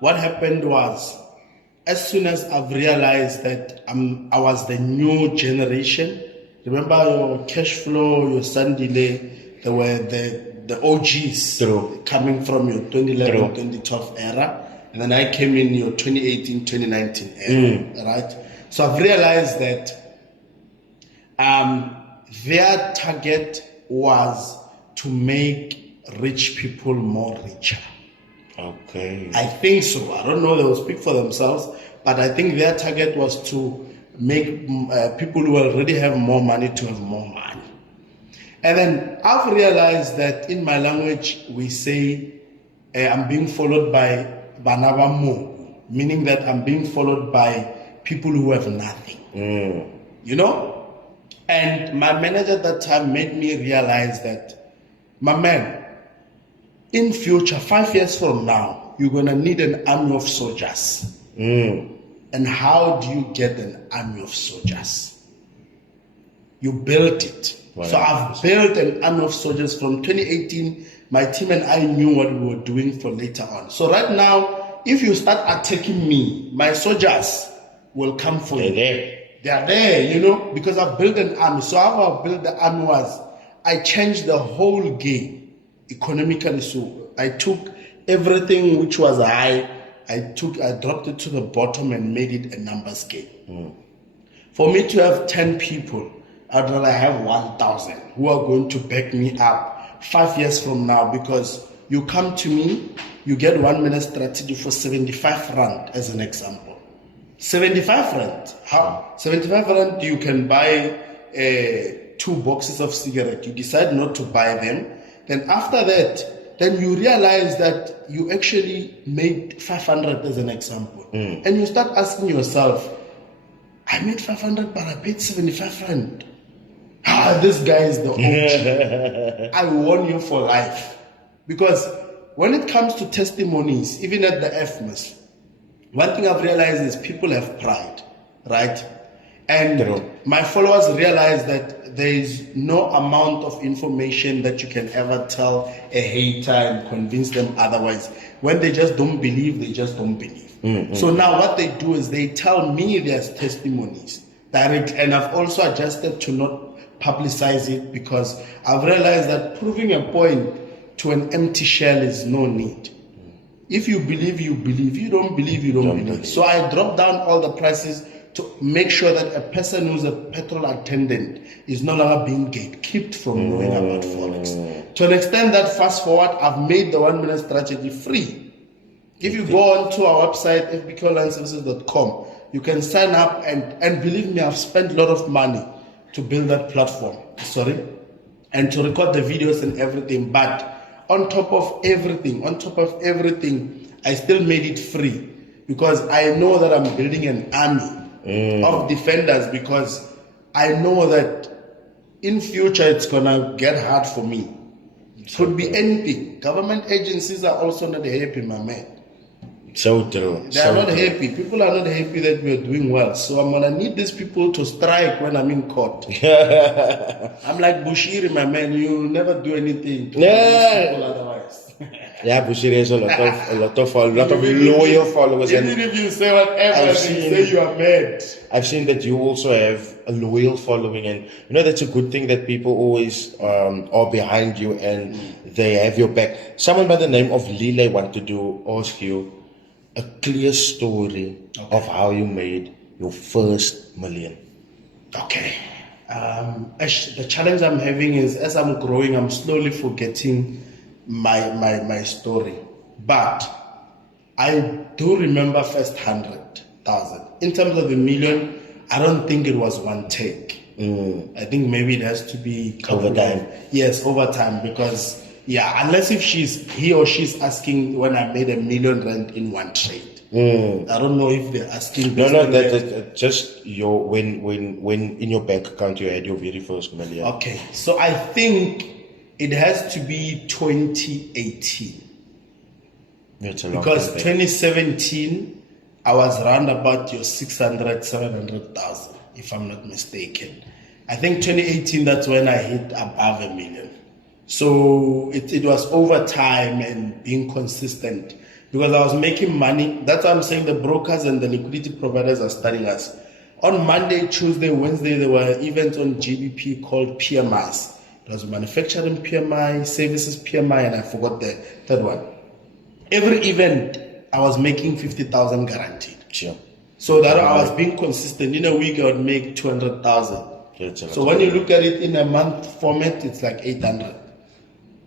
what happened was, as soon as I've realized that I was the new generation, remember your cash flow, your Sandile, they were the OGs. True. Coming from your 2011, 2012 era, and then I came in your 2018, 2019 era, right? So I've realized that their target was to make rich people more richer. Okay. I think so. I don't know. They will speak for themselves. But I think their target was to make people who already have more money to have more money. And then I've realized that in my language, we say, I'm being followed by Banabamo, meaning that I'm being followed by people who have nothing. And my manager at that time made me realize that, my man, in future, 5 years from now, you're going to need an army of soldiers. And how do you get an army of soldiers? You built it. So I've built an army of soldiers from 2018. My team and I knew what we were doing for later on. So right now, if you start attacking me, my soldiers will come for you. They are there, because I've built an army. So how I built the army was, I changed the whole game economically. So I took everything which was high, I dropped it to the bottom and made it a numbers game. For me to have 10 people, I'd rather have 1,000 who are going to back me up 5 years from now, because you come to me, you get 1 minute strategy for 75 rand as an example. 75 rand. How? 75 rand, you can buy 2 boxes of cigarettes. You decide not to buy them. Then after that, then you realize that you actually made 500 as an example. And you start asking yourself, I made 500, but I paid 75 rand. This guy is the OG. I warn you for life. Because when it comes to testimonies, even at the FMAS, one thing I've realized is people have pride, right? And my followers realize that there is no amount of information that you can ever tell a hater and convince them otherwise. When they just don't believe, they just don't believe. So now what they do is they tell me their testimonies directly, and I've also adjusted to not publicize it because I've realized that proving a point to an empty shell is no need. If you believe, you believe. You don't believe, you don't believe. So I dropped down all the prices to make sure that a person who's a petrol attendant is no longer being gatekept from knowing about Forex. To an extent that, fast forward, I've made the 1 minute strategy free. If you go onto our website, fbkonlineservices.com, you can sign up and believe me, I've spent a lot of money to build that platform. And to record the videos and everything. But on top of everything, I still made it free because I know that I'm building an army of defenders, because I know that in future it's gonna get hard for me. It could be anything. Government agencies are also not happy, my man. So true. They are not happy. People are not happy that we are doing well. So I'm gonna need these people to strike when I'm in court. I'm like Bushiri, my man. You never do anything to people otherwise. Yeah, Bushiri has a lot of loyal followers. Even if you say whatever, say you are mad. I've seen that you also have a loyal following, and you know that's a good thing that people always are behind you and they have your back. Someone by the name of Lile want to ask you a clear story of how you made your first million. Okay. The challenge I'm having is, as I'm growing, I'm slowly forgetting my story. But I do remember first 100,000. In terms of the million, I don't think it was one take. I think maybe it has to be over time. Yes, over time, because unless if he or she's asking when I made R1 million in one trade. I don't know if they're asking. No, that's just your when in your bank account you had your very first million. Okay, so I think it has to be 2018. It's a long because time 2017 I was around about your 700,000, if I'm not mistaken. I think 2018, that's when I hit above R1 million. So it was over time and being consistent, because I was making money. That's why I'm saying the brokers and the liquidity providers are studying us. On Monday, Tuesday, Wednesday, there were events on GBP called PMIs. It was manufacturing PMI, services PMI, and I forgot the third one. Every event, I was making 50,000 guaranteed. Sure. So that I was being consistent. In a week, I would make 200,000. So when you look at it in a month format, it's like 800.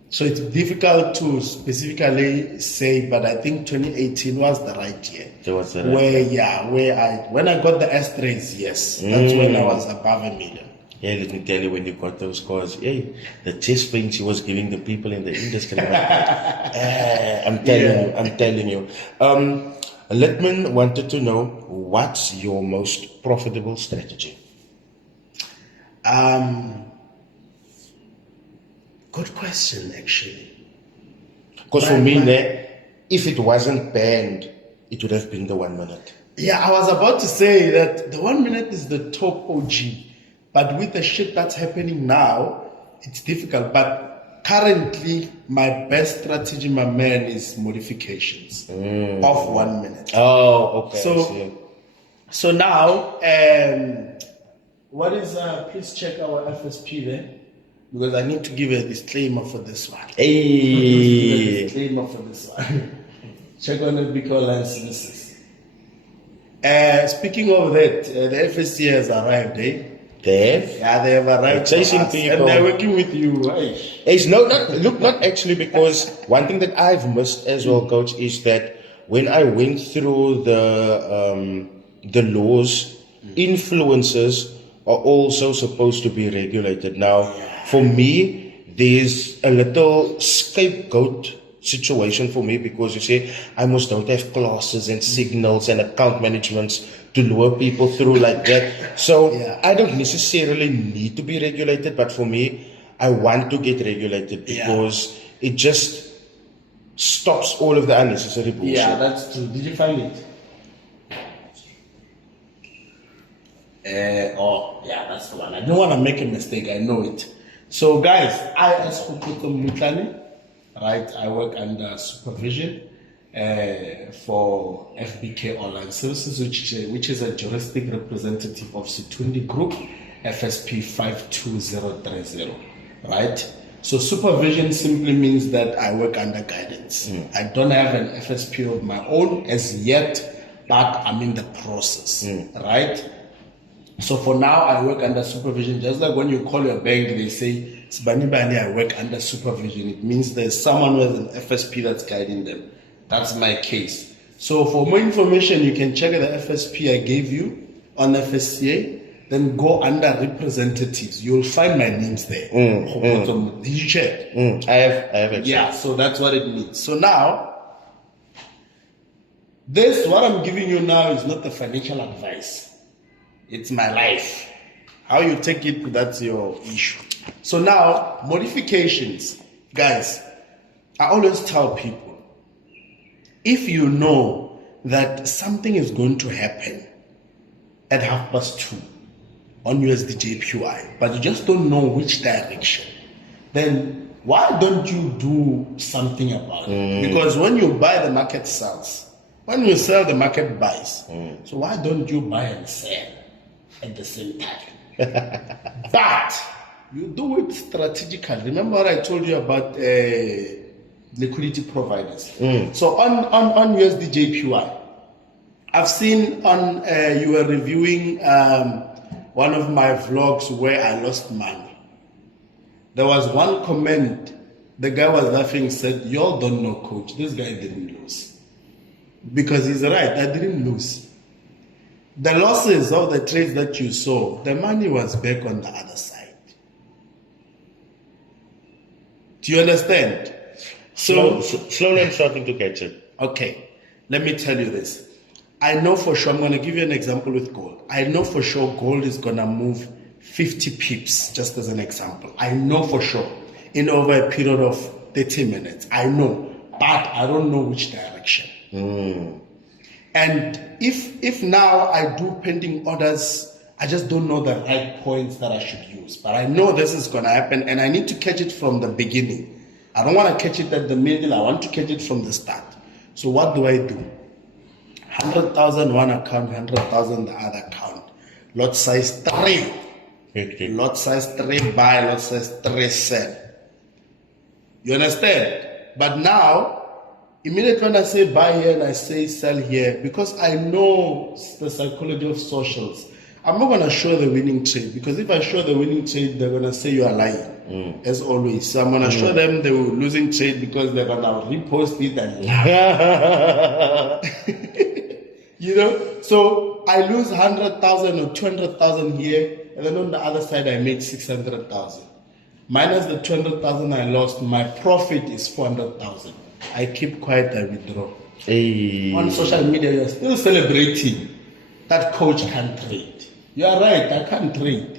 So it's difficult to specifically say, but I think 2018 was the right year. When I got the S-trays, yes, that's when I was above R1 million. Yeah, let me tell you, when you got those scores, the chest pains he was giving the people in the industry. I'm telling you. Letman wanted to know, what's your most profitable strategy? Good question, actually. Because for me, if it wasn't banned, it would have been the 1 minute. Yeah, I was about to say that the 1 minute is the top OG. But with the shit that's happening now, it's difficult. But currently, my best strategy, my man, is modifications of 1 minute. Oh, okay. So now, what is, please check our FSP there, because I need to give a disclaimer for this one. Hey. Disclaimer for this one. Check on the big online services. Speaking of that, the FSC has arrived, They Yeah, they have arrived chasing for us, people. and they're working with you. Hey. It's not actually, because one thing that I've missed as well, coach, is that when I went through the laws, influencers are also supposed to be regulated. Now, for me, there's a little scapegoat situation for me, because you say I must don't have classes and signals and account managements to lure people through like that. So I don't necessarily need to be regulated, but for me, I want to get regulated, because it just stops all of the unnecessary bullshit. Yeah, that's true. Did you find it? Yeah, that's the one. I don't want to make a mistake. I know it. So, guys, I as Hukuto Mutlani, right? I work under supervision for FBK Online Services, which is a juristic representative of Situndi Group, FSP 52030, right? So supervision simply means that I work under guidance. I don't have an FSP of my own as yet, but I'm in the process, right? So for now, I work under supervision. Just like when you call your bank, they say, Sibani Bani, I work under supervision. It means there's someone with an FSP that's guiding them. That's my case. So for more information, you can check the FSP I gave you on FSCA. Then go under representatives. You'll find my names there. Did you check? I have actually. Yeah, so that's what it means. So now, this, what I'm giving you now, is not the financial advice. It's my life. How you take it, that's your issue. So now, modifications. Guys, I always tell people, if you know that something is going to happen at 2:30 on USDJPY, but you just don't know which direction, then why don't you do something about it? Because when you buy, the market sells. When you sell, the market buys. So why don't you buy and sell at the same time? But you do it strategically. Remember what I told you about liquidity providers? So on USDJPY, I've seen on you were reviewing one of my vlogs where I lost money. There was one comment, the guy was laughing, said, "Y'all don't know, coach, this guy didn't lose." Because he's right, I didn't lose. The losses of the trades that you saw, the money was back on the other side. Do you understand? Slowly I'm starting to catch it. Okay, let me tell you this. I know for sure, I'm going to give you an example with gold. I know for sure gold is going to move 50 pips, just as an example. I know for sure, in over a period of 30 minutes. I know, but I don't know which direction. And if now I do pending orders, I just don't know the right points that I should use. But I know this is going to happen, and I need to catch it from the beginning. I don't want to catch it at the middle. I want to catch it from the start. So what do I do? 100,000 one account, 100,000 the other account. Lot size 3. Okay. Lot size 3 buy, lot size 3 sell. You understand? But now, immediately when I say buy here and I say sell here, because I know the psychology of socials, I'm not going to show the winning trade, because if I show the winning trade, they're going to say you are lying, as always. So I'm going to show them the losing trade, because they're going to repost it and lie. You know, so I lose 100,000 or 200,000 here, and then on the other side I made 600,000. Minus the 200,000 I lost, my profit is 400,000. I keep quiet, I withdraw. Hey. On social media, you're still celebrating that coach can't trade. You are right, I can't trade.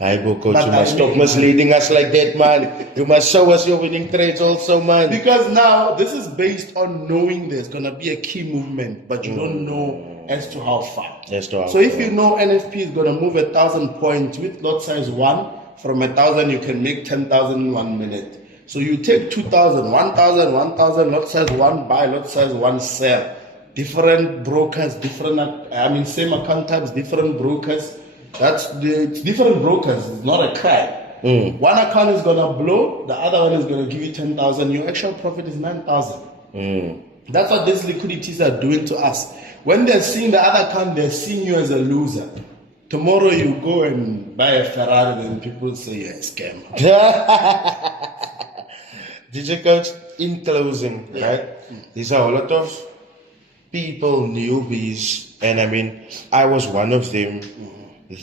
Hi, coach, But you must stop misleading us like that, man. You must show us your winning trades also, man. Because now, this is based on knowing there's going to be a key movement, but you don't know as to how far. So if you know NFP is going to move 1,000 points with lot size 1, from 1,000 you can make 10,000 in 1 minute. So you take 2,000, 1,000, 1,000, lot size 1 buy, lot size 1 sell. Different brokers, same account types, different brokers. It's different brokers. It's not a crime. One account is gonna blow, the other one is gonna give you 10,000. Your actual profit is 9,000. That's what these liquidities are doing to us. When they're seeing the other account, they're seeing you as a loser. Tomorrow you go and buy a Ferrari, then people say you're a scam. DJ Coach, in closing, right? These are a lot of people, newbies, and I mean, I was one of them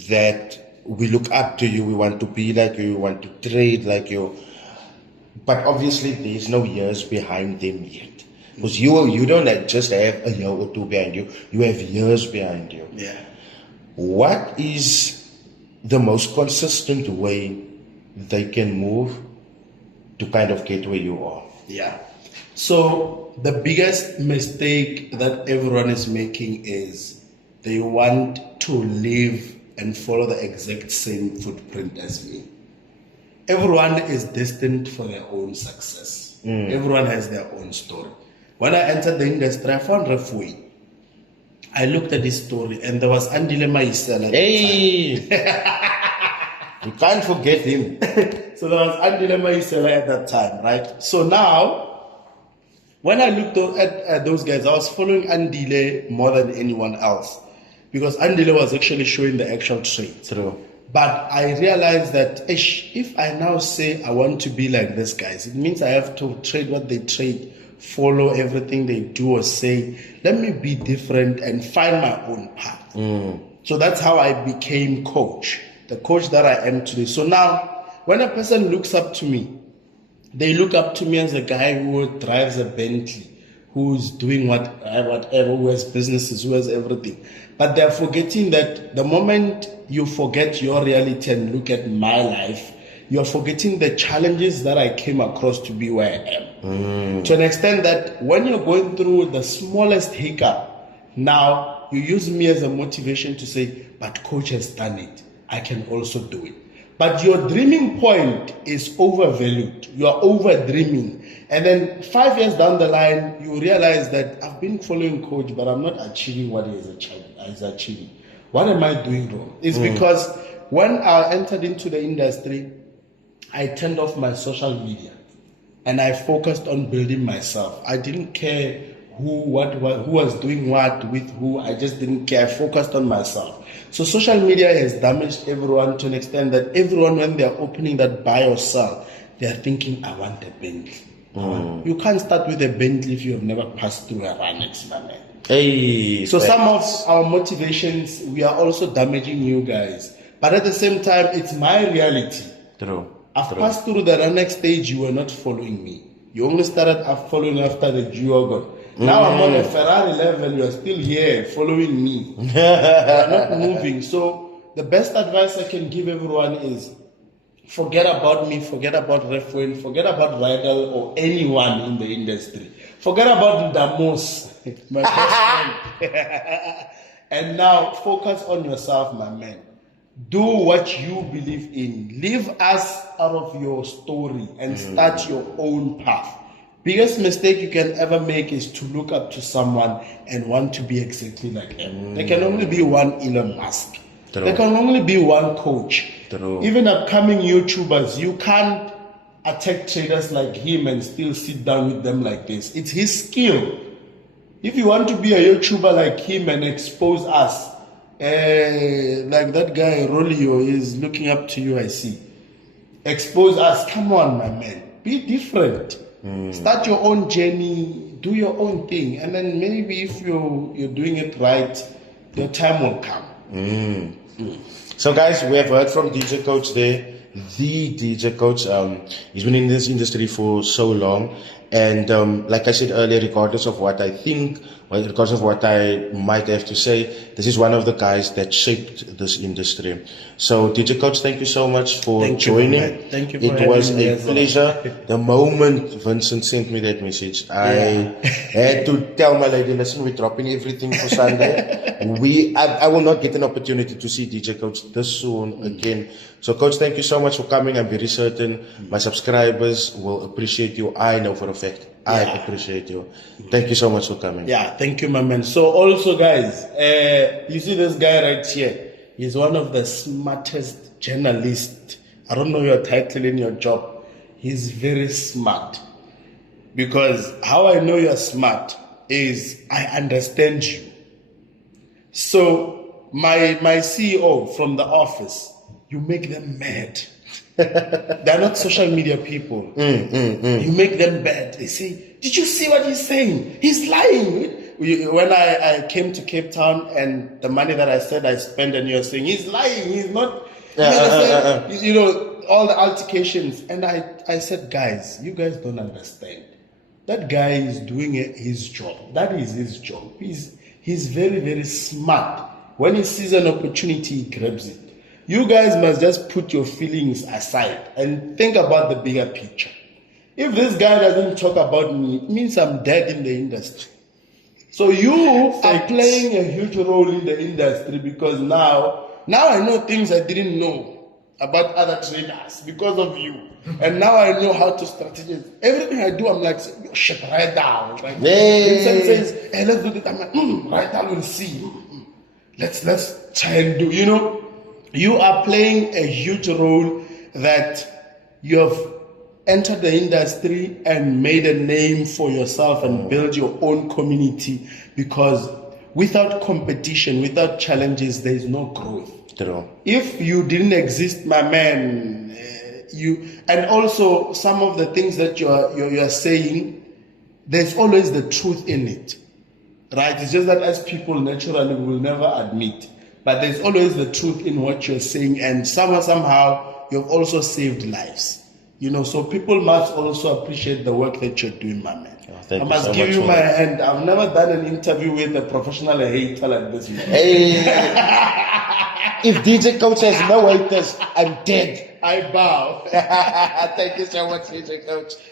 that we look up to you, we want to be like you, we want to trade like you. But obviously, there's no years behind them yet. Because you don't just have a year or two behind you, you have years behind you. Yeah. What is the most consistent way they can move to kind of get where you are? Yeah. So the biggest mistake that everyone is making is they want to live and follow the exact same footprint as me. Everyone is destined for their own success. Everyone has their own story. When I entered the industry, I found Refuy. I looked at his story and there was Andile Maisela. Hey! You can't forget him. So there was Andile Maisela at that time, right? So now, when I looked at those guys, I was following Andile more than anyone else. Because Andile was actually showing the actual trade. True. But I realized that if I now say I want to be like these guys, it means I have to trade what they trade, follow everything they do or say. Let me be different and find my own path. So that's how I became coach, the coach that I am today. So now, when a person looks up to me, they look up to me as a guy who drives a Bentley, who's doing whatever, who has businesses, who has everything. But they're forgetting that the moment you forget your reality and look at my life, you're forgetting the challenges that I came across to be where I am. To an extent that when you're going through the smallest hiccup, now you use me as a motivation to say, but coach has done it, I can also do it. But your dreaming point is overvalued. You are over dreaming. And then 5 years down the line, you realize that I've been following coach, but I'm not achieving what he is achieving. What am I doing wrong? It's because when I entered into the industry, I turned off my social media and I focused on building myself. I didn't care who was doing what with who. I just didn't care. I focused on myself. So social media has damaged everyone to an extent that everyone, when they're opening that buy or sell, they're thinking, I want a Bentley. You can't start with a Bentley if you have never passed through a Ranex, my man. Hey, so some of our motivations, we are also damaging you guys. But at the same time, it's my reality. True. I've passed through the Ranex stage, you were not following me. You only started following after the Duogon. Now I'm on a Ferrari level, you are still here following me. You are not moving. So the best advice I can give everyone is forget about me, forget about Refuel, forget about Rydall or anyone in the industry. Forget about Damos, my best friend. And now focus on yourself, my man. Do what you believe in. Leave us out of your story and start your own path. Biggest mistake you can ever make is to look up to someone and want to be exactly like him. There can only be one Elon Musk. True. There can only be one coach. True. Even upcoming YouTubers, you can't attack traders like him and still sit down with them like this. It's his skill. If you want to be a YouTuber like him and expose us, like that guy Rolio is looking up to you, I see. Expose us. Come on, my man. Be different. Start your own journey. Do your own thing. And then maybe if you're doing it right, your time will come. So guys, we have heard from DJ Coach there. The DJ Coach. He's been in this industry for so long. And like I said earlier, regardless of what I think, regardless of what I might have to say, this is one of the guys that shaped this industry. So DJ Coach, thank you so much for joining. Thank you for It was having me a as well. pleasure. The moment Vincent sent me that message, I had to tell my lady, listen, we're dropping everything for Sunday. I will not get an opportunity to see DJ Coach this soon again. So Coach, thank you so much for coming. I'm very certain my subscribers will appreciate you. I know for a fact. I appreciate you. Thank you so much for coming. Yeah, thank you, my man. So also, guys, you see this guy right here? He's one of the smartest journalists. I don't know your title in your job. He's very smart. Because how I know you're smart is I understand you. So my CEO from the office, you make them mad. They're not social media people. You make them bad. They say, did you see what he's saying? He's lying. When I came to Cape Town and the money that I said I spent, and you're saying, he's lying, he's not, you know, all the altercations. And I said, guys, you guys don't understand. That guy is doing his job. That is his job. He's very, very smart. When he sees an opportunity, he grabs it. You guys must just put your feelings aside and think about the bigger picture. If this guy doesn't talk about me, it means I'm dead in the industry. So you are playing a huge role in the industry, because now I know things I didn't know about other traders because of you. And now I know how to strategize. Everything I do, I'm like, yo, shit, write down. Right? Vincent says, hey, let's do this. I'm like, write down and see. Let's try and do, you know. You are playing a huge role, that you have entered the industry and made a name for yourself and build your own community, because without competition, without challenges, there is no growth. True. If you didn't exist, my man, and also some of the things that you are saying, there's always the truth in it, right? It's just that as people naturally will never admit. But there's always the truth in what you're saying, and somehow you've also saved lives. You know, so people must also appreciate the work that you're doing, my man. I must give you my hand. I've never done an interview with a professional hater like this, man. Hey, if DJ Coach has no haters, I'm dead. I bow. Thank you so much, DJ Coach.